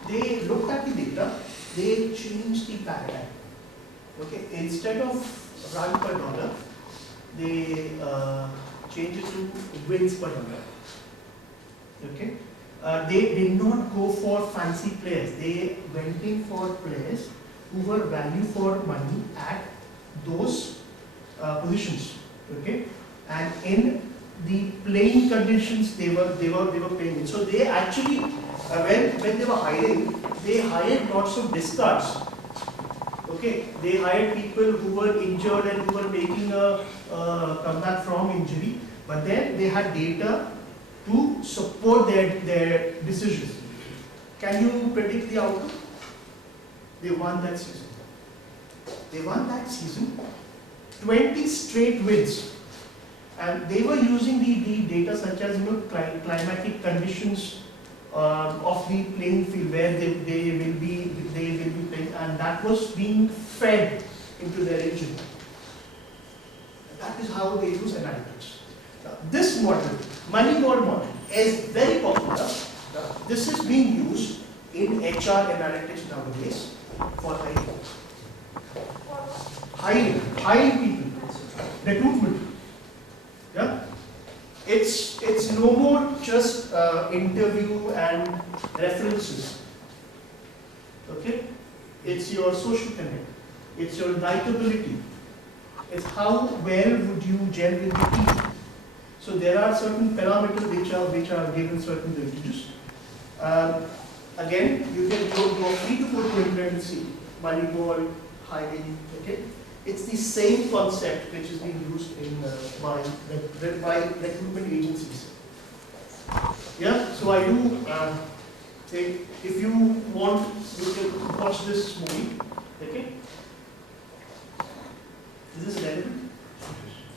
they looked at the data. They changed the paradigm. Okay, instead of run per dollar, they changed it to wins per dollar. Okay, they did not go for fancy players. They went in for players who were value for money at those positions. Okay, and in the playing conditions they were playing in. So they actually, when they were hiring, they hired lots of discards. Okay, they hired people who were injured and who were making a comeback from injury, but then they had data to support their decisions. Can you predict the outcome? They won that season. They won that season, 20 straight wins. And they were using the data such as climatic conditions of the playing field where they will be playing, and that was being fed into their engine. That is how they use analytics. Now, this model, Moneyball model, is very popular. This is being used in HR analytics nowadays for hiring people, recruitment. Yeah, it's no more just interview and references. Okay, it's your social connect, it's your likability, it's how well would you gel with the team. So there are certain parameters which are given certain ranges. Again, you can go free to put to internet and see Moneyball, hiring. Okay. It's the same concept which is being used in by recruitment agencies. Yeah, so I do say, if you want, you can watch this movie. Okay, is this relevant?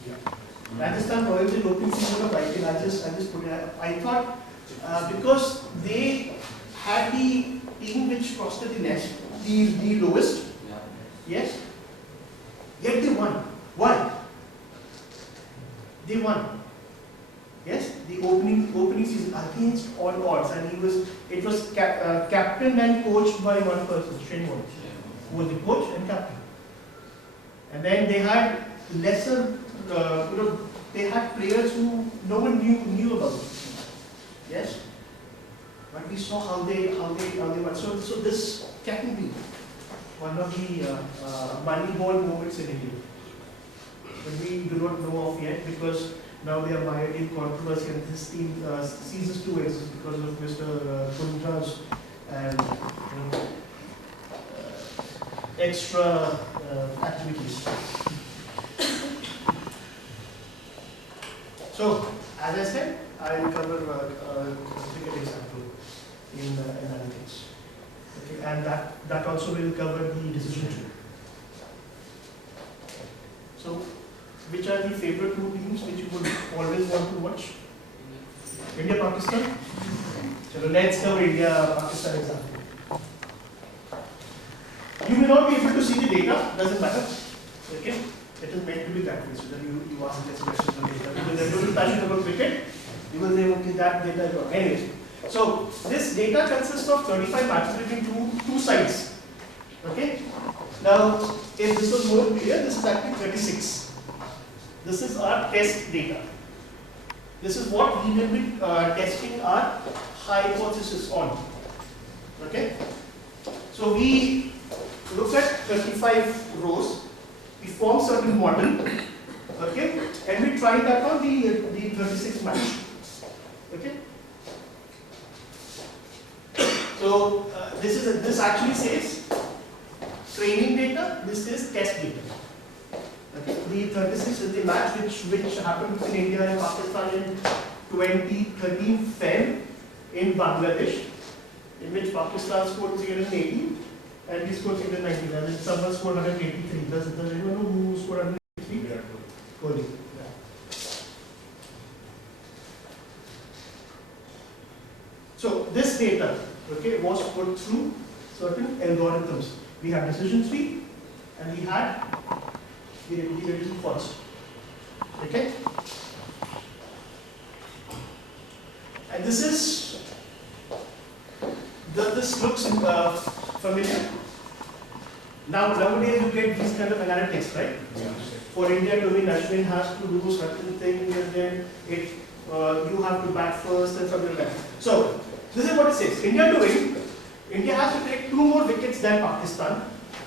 Yeah. Rajasthan Royals in opening season of IPL. I just put it. I thought because they had the team which costed the lowest. Yes. Yet they won. Why? They won. Yes, the opening season against all odds, and it was captained and coached by one person, Shane Warne, who was the coach and captain. And then they had lesser, they had players who no one knew about. Yes, but we saw how they won. So this can be one of the Moneyball moments in India. But we do not know of yet because now they are mired in controversy and this team ceases to exist because of Mr. Kundra's and extra activities. So, as I said, I will cover a cricket example in analytics. Okay, and that also will cover the decision tree. So, which are the favorite two teams which you would always want to watch? India, Pakistan? So let's cover India, Pakistan example. You may not be able to see the data, doesn't matter. Okay? It is meant to be that way, so that you ask less questions on data. Because they're totally passionate about cricket, you will say, okay, that data is wrong. Anyways. So this data consists of 35 matches between two sides. Okay? Now, if this was more clear, this is actually 36. This is our test data. This is what we will be testing our hypothesis on. Okay? So we look at 35 rows, we form certain model, okay, and we try that on the 36 match. So this actually says training data. This is test data. Okay. The 36 is the match which happened between India and Pakistan in 2013 Feb in Bangladesh, in which Pakistan scored 380 and we scored 390. And someone scored 183. Does anyone know who scored 183? Kohli. So this data, okay, was put through certain algorithms. We had decision tree and we had the forest. Okay? And this is, this looks familiar. Nowadays you get these kind of analytics, right? For India to win, Ashwin has to do certain thing and then it you have to bat first and something like that. So this is what it says. India to win, India has to take 2 more wickets than Pakistan.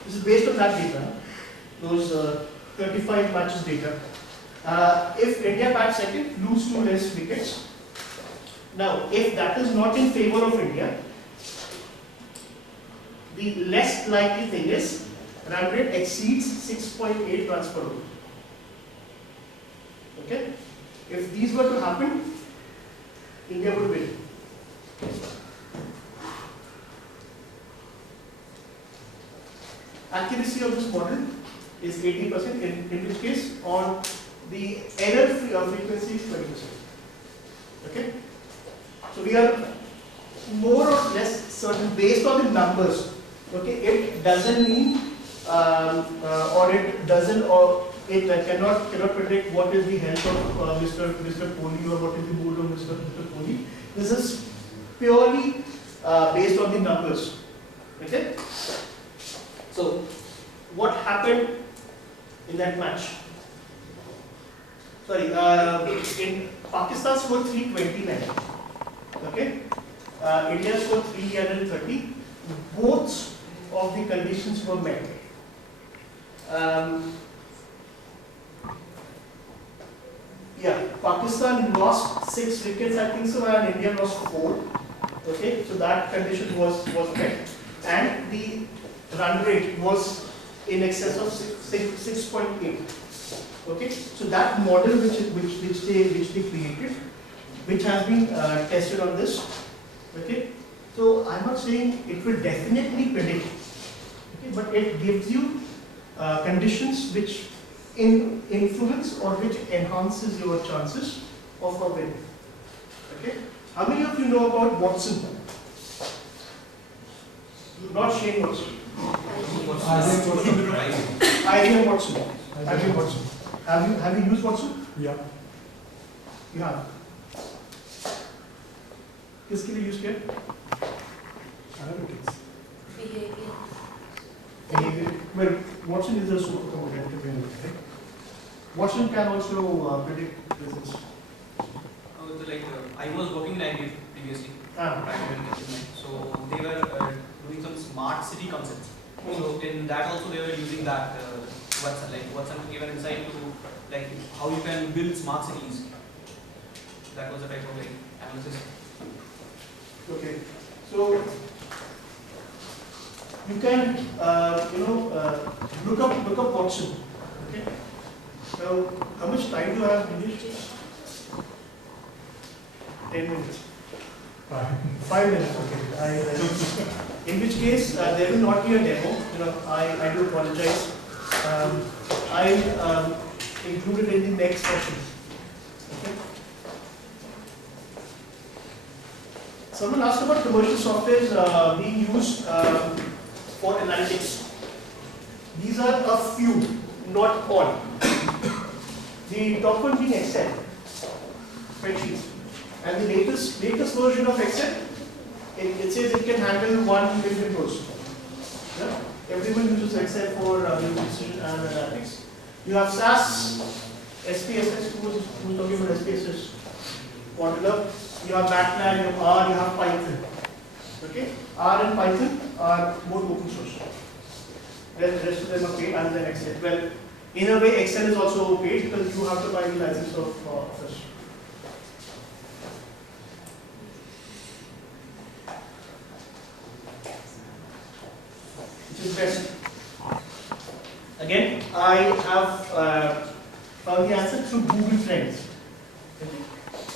This is based on that data, those 35 matches data. If India bats second, lose 2 less wickets. Now, if that is not in favor of India, the less likely thing is run rate exceeds 6.8 runs per over. Okay? If these were to happen, India would win. Accuracy of this model is 80%, in which case on the error frequency is 20%. Okay? So we are more or less certain based on the numbers. Okay? It doesn't mean or it doesn't or it cannot predict what is the health of Mr. Kohli or what is the mood of Mr. Kohli. This is purely based on the numbers. Okay? So, what happened in that match? Sorry, in Pakistan scored 329. Okay? India scored 330. Both of the conditions were met. Pakistan lost 6 wickets, I think so, and India lost 4. Okay, so that condition was met, and the run rate was in excess of 6.8. Okay, so that model which they created, which has been tested on this. Okay, so I'm not saying it will definitely predict, okay, but it gives you conditions which influence or which enhances your chances of a win. Okay, how many of you know about Watson? Not Shane Watson. IBM Watson. IBM Watson. Have you used Watson? Yeah. You have. किसके लिए use किया? Analytics. Well, Watson is a supercomputer, right? Watson can also predict results. I was working in IBM previously. So they were doing some smart city concepts. So in that also they were using that Watson gave an insight to how you can build smart cities. That was a type of analysis. Okay, so you can look up Watson. Okay, so how much time do you have, Dinesh? 10 minutes. 5 minutes. Okay. In which case there will not be a demo. I do apologize. I included in the next session. Okay. Someone asked about commercial softwares being used for analytics. These are a few, not all. The top one being Excel, spreadsheets. And the latest version of Excel, it says it can handle 1 million rows. Yeah? Everyone uses Excel for decision and analytics. You have SAS, SPSS, who's talking about SPSS, modular. You have MATLAB, you have R, you have Python. Okay? R and Python are more open source. The rest of them are paid other than Excel. Well, in a way, Excel is also paid because you have to buy the license of Office. stressed. Again, I have found the answer through Google Trends. Okay.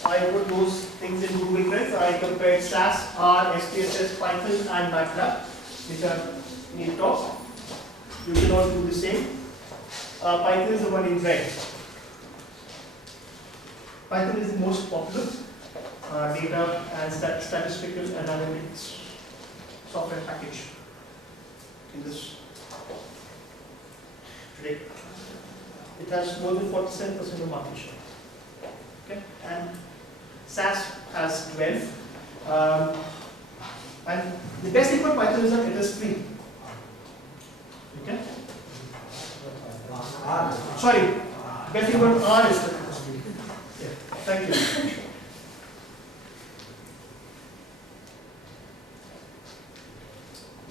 I put those things in Google Trends. I compared SAS, R, SPSS, Python, and MATLAB, which are in top. You can all do the same. Python is the one in red. Python is the most popular data and statistical analytics software package in this today. It has more than 47% of market share. Okay, and SAS has 12. And the best thing about Python is that it is free. Okay. Sorry, best thing about R is that it is free. Yeah. Thank you.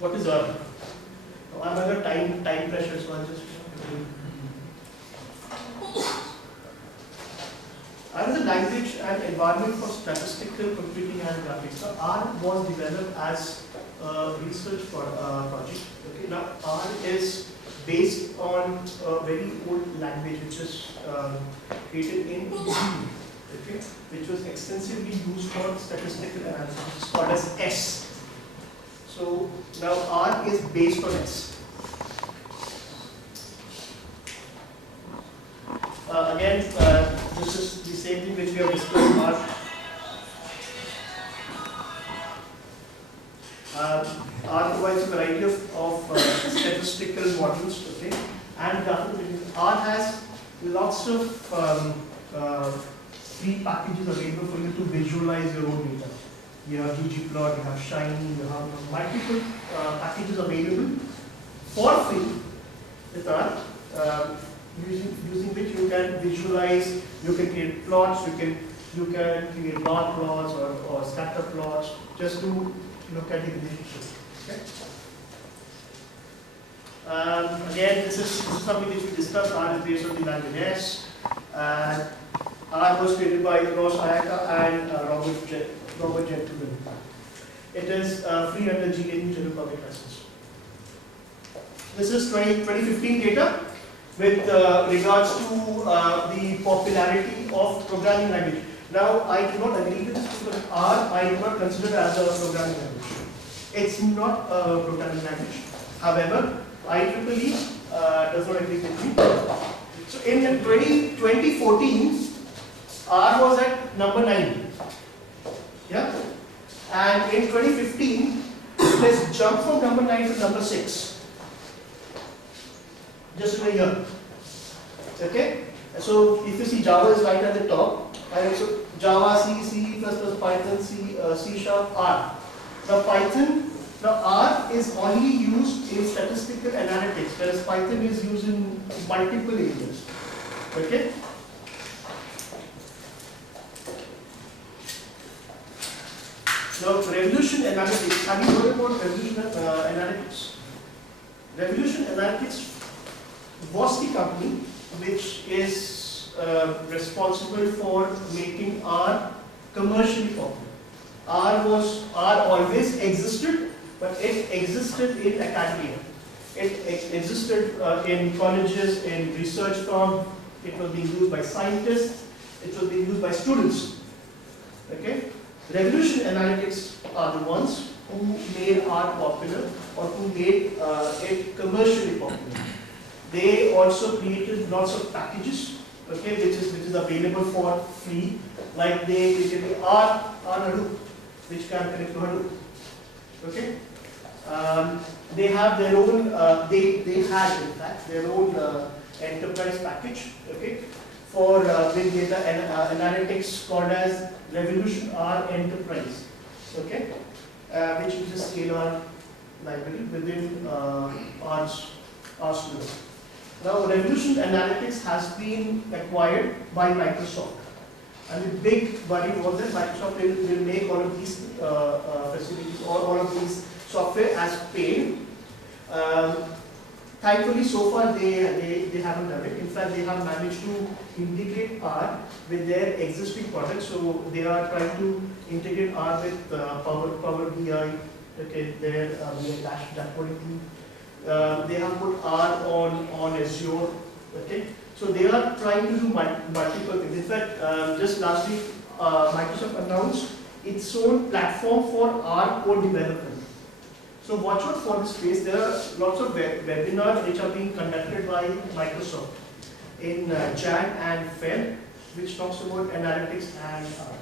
What is R? I'm under time pressure, so I'll just. R is a language and environment for statistical computing and graphics. So R was developed as a research project. Okay, now R is based on a very old language which is created in EDU, okay, which was extensively used for statistical analysis. It's called as S. So now R is based on S. Again, this is the same thing which we have discussed. R provides a variety of statistical models, okay, and R has lots of free packages available for you to visualize your own data. You have ggplot, you have Shiny, you have multiple packages available for free with R. Using which you can visualize, you can create plots, you can create bar plots or scatter plots just to look at the relationship. Okay. Again, this is something which we discussed. R is based on the language S. R was created by Ross Ayaka and Robert Gentleman. It is free under GNU General Public License. This is 2015 data with regards to the popularity of programming language. Now, I do not agree with this because R I do not consider as a programming language. It's not a programming language. However, IEEE does not agree with me. So, in 2014, R was at number 9. Yeah? And in 2015, it has jumped from number 9 to number 6. Just in a year. Okay? So if you see Java is right at the top, and so Java, C, C++, Python, C#, R. Now R is only used in statistical analytics, whereas Python is used in multiple areas. Okay? Now Revolution Analytics. Have you heard about Revolution Analytics? Revolution Analytics was the company which is responsible for making R commercially popular. R always existed, but it existed in academia. It existed in colleges, in research firms. It was being used by scientists. It was being used by students. Okay? Revolution Analytics are the ones who made R popular or who made it commercially popular. They also created lots of packages, okay, which is available for free. Like they created the R Hadoop, which can connect to Hadoop. Okay, they have their own. They had in fact their own enterprise package. Okay, for big data and analytics called as Revolution R Enterprise. Okay, which is a scalar library within RStudio. Now, Revolution Analytics has been acquired by Microsoft. And the big worry was that Microsoft will make all of these facilities or all of these software as paid. Thankfully, so far they haven't done it. In fact, they have managed to integrate R with their existing products. So they are trying to integrate R with Power BI, okay, their BI dashboarding team. They have put R on Azure. Okay, so they are trying to do multiple things. In fact, just last week, Microsoft announced its own platform for R code development. So watch out for this space. There are lots of webinars which are being conducted by Microsoft in Jan and Feb, which talks about analytics and R.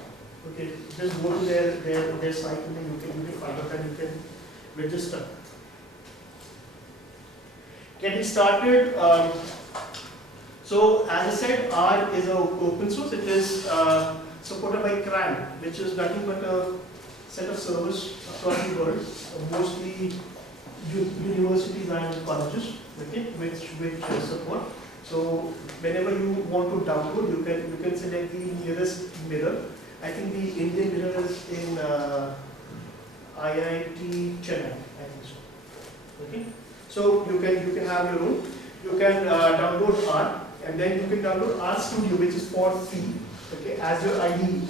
Okay, just go to their site and then you can find out and you can register. Getting started. So as I said, R is an open source. It is supported by CRAN, which is nothing but a set of servers across the world, mostly universities and colleges, okay, which support. So whenever you want to download, you can select the nearest mirror. I think the Indian mirror is in IIT Chennai, I think so. Okay, so you can have your own. You can download R, and then you can download R Studio, which is for free. Okay, as your IDE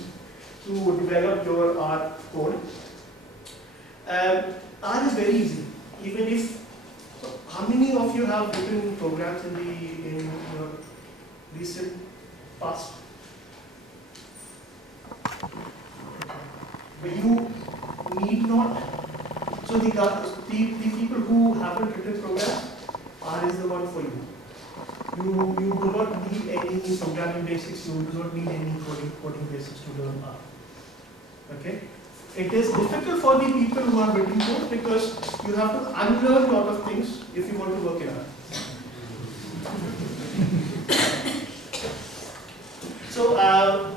to develop your R code. R is very easy. Even if, so how many of you have written programs in your recent past? But you need not. So the people who haven't written programs, R is the one for you. You do not need any programming basics. You do not need any coding basics to learn R. Okay. It is difficult for the people who have written code because you have to unlearn a lot of things if you want to work in R. So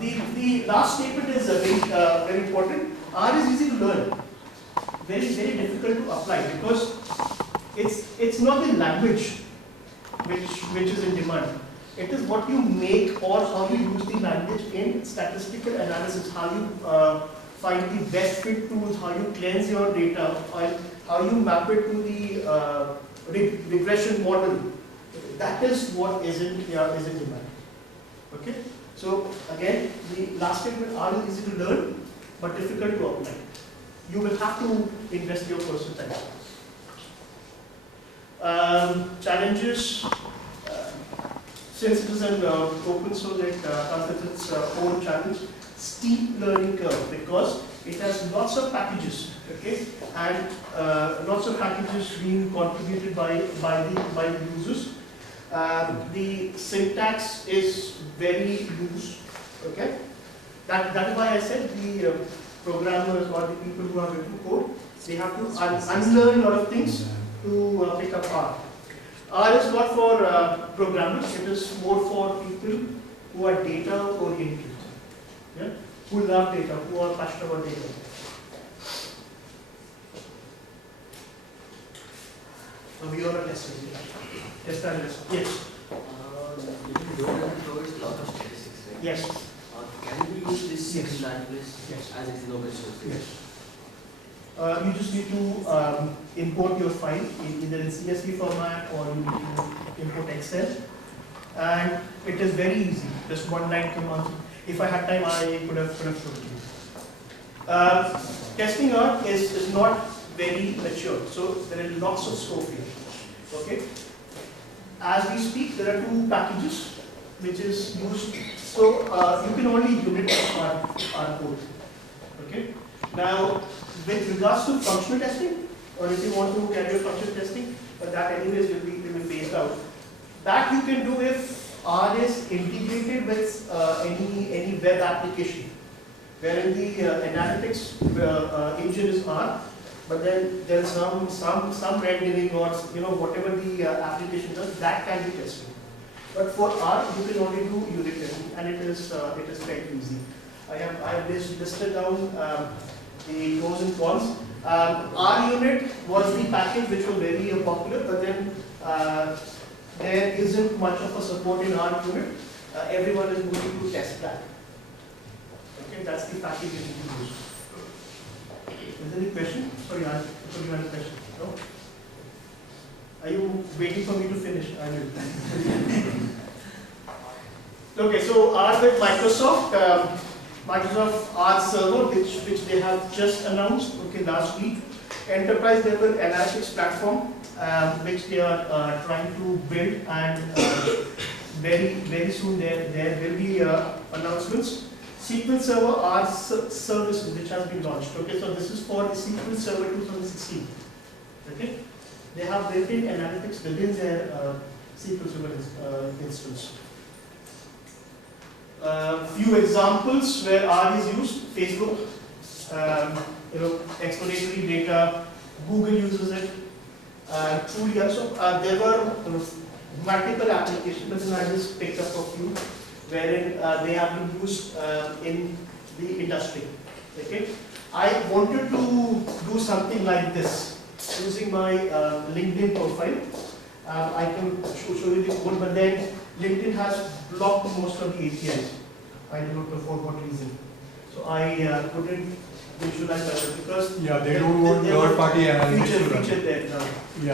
the last statement is very important. R is easy to learn. Very difficult to apply because it's not the language which is in demand. It is what you make or how you use the language in statistical analysis, how you find the best fit tools, how you cleanse your data, or how you map it to the regression model. That is what is in demand. Okay. So again, the last statement, R is easy to learn, but difficult to apply. You will have to invest your personal time. Challenges. Since it is an open source, it has its own challenge. Steep learning curve because it has lots of packages, okay, and lots of packages being contributed by the users. The syntax is very loose, okay. That is why I said the programmers or the people who have written code, they have to unlearn a lot of things to pick up R. R is not for programmers, it is more for people who are data oriented, yeah? Who love data, who are passionate about data. So we are a lesson. Yes, that is. Yes. Provides a lot of statistics, right? Yes. Can we use this Yes. language Yes. as it is open source? Yes. You just need to import your file either in CSV format or you need to import Excel, and it is very easy. Just one line command. If I had time, I could have shown you. Testing R is not very mature, so there is lots of scope here. Okay. As we speak, there are 2 packages which is used. So you can only unit R code. Okay. Now, with regards to functional testing, or if you want to carry out functional testing, but that anyways will be phased out. That you can do if R is integrated with any web application, wherein the analytics engine is R, but then there is some rendering or whatever the application does, that can be tested. But for R, you can only do unit testing, and it is quite easy. I have listed down the pros and cons. R unit was the package which was very popular, but then there isn't much of a support in R unit. Everyone is moving to test plan. Okay, that's the package you need to use. Is there any question? Sorry, I thought you had a question. No? Are you waiting for me to finish? I will. Okay, so R with Microsoft. Microsoft R Server, which they have just announced, okay, last week. Enterprise level analytics platform, which they are trying to build, and very soon there will be announcements. SQL Server R service, which has been launched. Okay, so this is for SQL Server 2016. Okay, they have built-in analytics within their SQL Server instance. Few examples where R is used: Facebook, exploratory data. Google uses it. Truly, also there were multiple applications, but then I just picked up a few wherein they have been used in the industry. Okay, I wanted to do something like this using my LinkedIn profile. I can show you the code, but then LinkedIn has blocked most of the APIs. I don't know for what reason. So I couldn't visualize that because they don't want third-party analytics. Feature there now,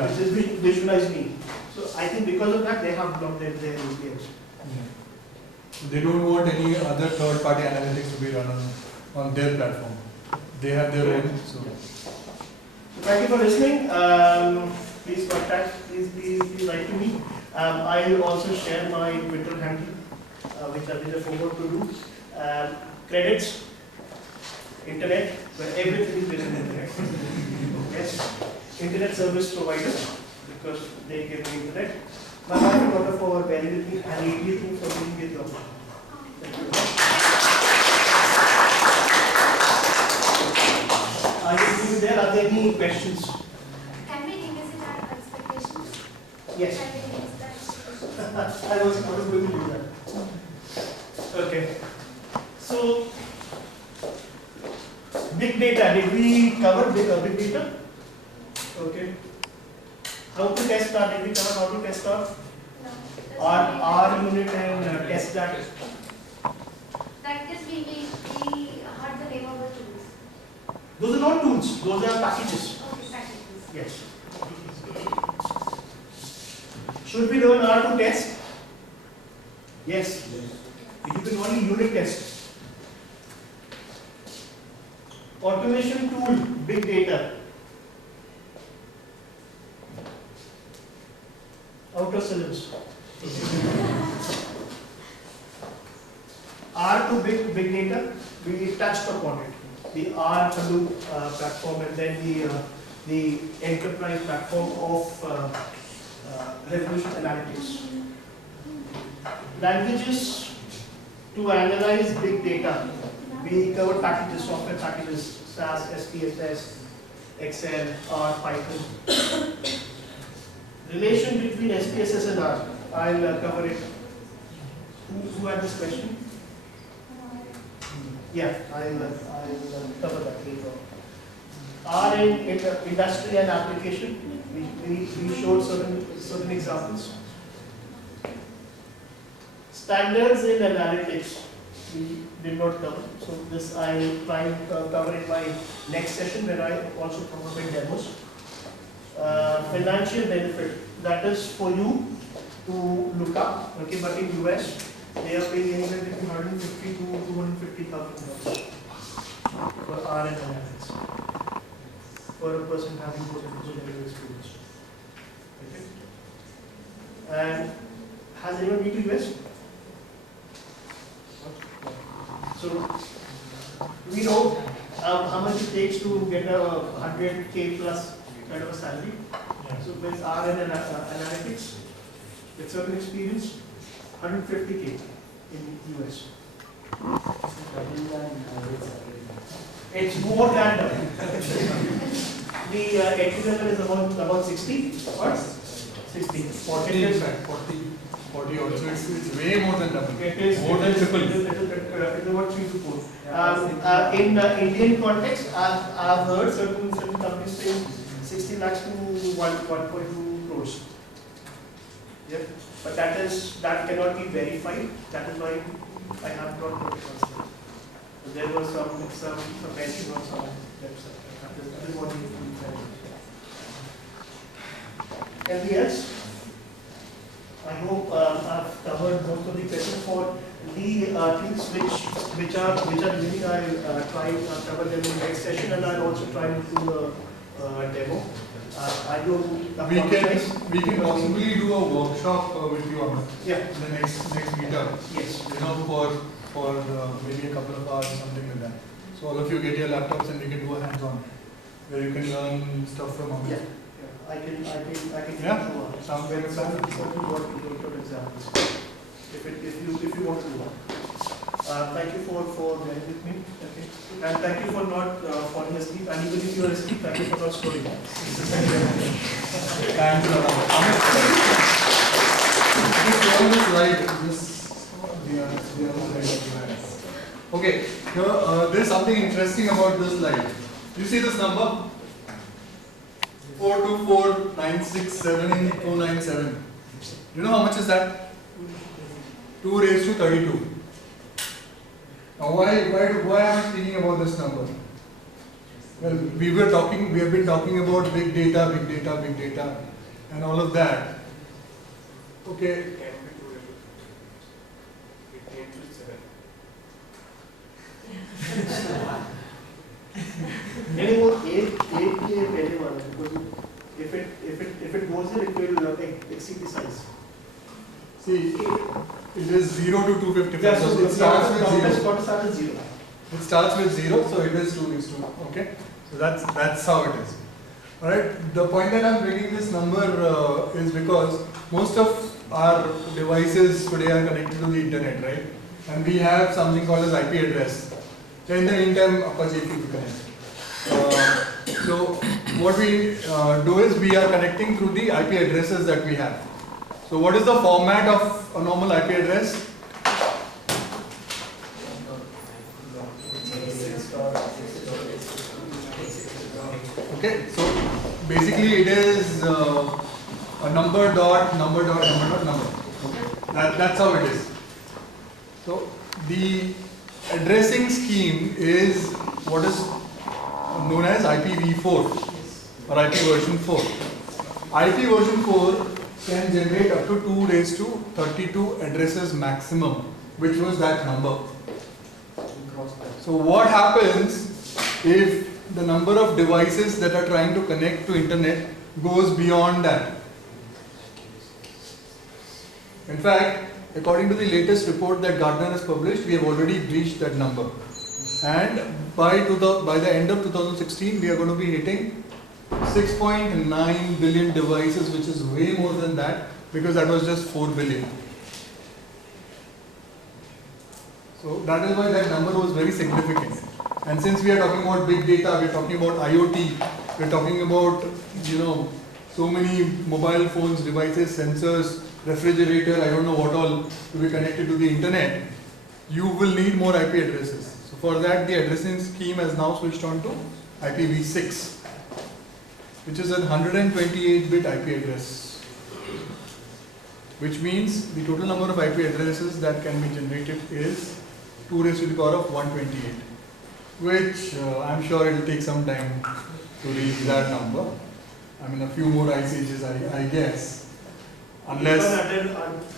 which is visualize me. So I think because of that they have blocked their APIs. So they don't want any other third-party analytics to be run on their platform. They have their own. So thank you for listening. Please contact. Please write to me. I will also share my Twitter handle, which I will forward to do. Credits, internet, where everything is within internet. Yes, internet service provider, because they give me internet. My wife and daughter for bearing with me, and immediately for being with you. Thank you. Are you there? Are there any questions? Can we revisit our expectations? Yes. Can we revisit our expectations? I was going to do that. Okay. So, big data. Did we cover big data? Okay. How to test that? Did we cover how to test that? No. R unit and test that. That is we heard the name of the tools. Those are not tools. Those are packages. Okay, packages. Yes. Should we learn R to test? Yes. You can only unit test. Automation tool, big data. Outer syllabus. R to big data, we touched upon it. The R Hadoop platform, and then the enterprise platform of Revolution Analytics. Languages to analyze big data. We covered packages, software packages, SAS, SPSS, Excel, R, Python. Relation between SPSS and R. I'll cover it. Who had this question? Yeah, I'll cover that later. R in industry and application. We showed certain examples. Standards in analytics. We did not cover. So this I will try and cover in my next session, where I also provide demos. Financial benefit, that is for you to look up, okay, but in US they are paying anywhere between $150,000 to $250,000 for R and analytics for a person having good experience. Okay. And has anyone been to US? So we know how much it takes to get a 100K plus kind of a salary. So with R and analytics, with certain experience, 150K in US. It's more than double. The entry level is about 60 or 60. 40 in fact, 40 also. It's way more than double. It is More than triple. It is about 3 to 4. In Indian context, I've heard certain companies saying 60 lakhs to 1.2 crores. Yep. But that cannot be verified. That is why I have not put it on slide. There was some mention on some website. That is what you can. Anything else? I hope I've covered most of the questions. For The things which are remaining, I'll try and cover them in the next session, and I'll also try to do a demo. I do apologize. We can possibly do a workshop with you on Yeah. the next meetup. Yes. You know, for maybe a couple of hours or something like that. So all of you get your laptops and we can do a hands-on where you can learn stuff from us. Yeah. I can Yeah? do one. Sounds like a plan. Certain work examples. If you want to do one. Thank you for bearing with me. Okay. And thank you for not falling asleep. And even if you are asleep, thank you for not snoring. Thanks a lot. Just on this slide, the other slide that you had. Okay, here, there's something interesting about this slide. You see this number? 424967097. You know how much is that? 2 raised to 32. Now why am I speaking about this number? Well, we have been talking about big data, and all of that. Okay. Anymore, 8 पहले वाला है, because if it goes there, it will exceed the size. See, it is 0 to 255. Yeah, so it starts with 0. Got to start with 0. It starts with 0, so it is 2 is 2. Okay, so that's how it is. All right. The point that I'm bringing this number is because most of our devices today are connected to the internet, right? And we have something called as IP address. So in the meantime, Apache will connect. So what we do is we are connecting through the IP addresses that we have. So what is the format of a normal IP address? Okay, so basically it is a number dot number. Okay, that's how it is. So the addressing scheme is what is known as IPv4 or IP version 4. IP version 4 can generate up to 2 raised to 32 addresses maximum, which was that number. So what happens if the number of devices that are trying to connect to internet goes beyond that? In fact, according to the latest report that Gartner has published, we have already breached that number. And by the end of 2016, we are going to be hitting 6.9 billion devices, which is way more than that, because that was just 4 billion. So that is why that number was very significant. And since we are talking about big data, we are talking about IoT, we are talking about, so many mobile phones, devices, sensors, refrigerator, I don't know what all to be connected to the internet, you will need more IP addresses. So for that, the addressing scheme has now switched on to IPv6, which is a 128-bit IP address, which means the total number of IP addresses that can be generated is 2 raised to the power of 128, which I'm sure it will take some time to reach that number. I mean, a few more ice ages, I guess. Unless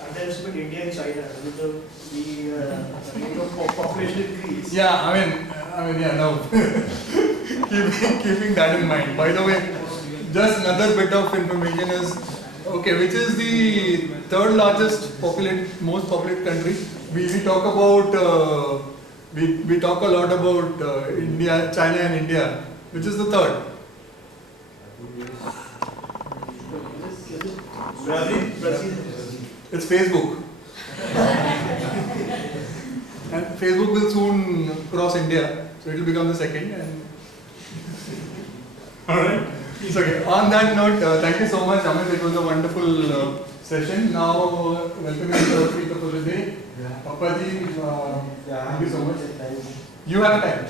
Underestimate India and China with the rate of population increase. Yeah, I mean, yeah, no. keeping that in mind. By the way, just another bit of information is, okay, which is the third largest most populated country? We talk about, we talk a lot about India, China and India. Which is the third? Brazil. It's Facebook. And Facebook will soon cross India, so it will become the second. And alright. It's okay. On that note, thank you so much, Amit. It was a wonderful session. Now, welcome to the speaker for the day. Papaji, thank you so much. You have time.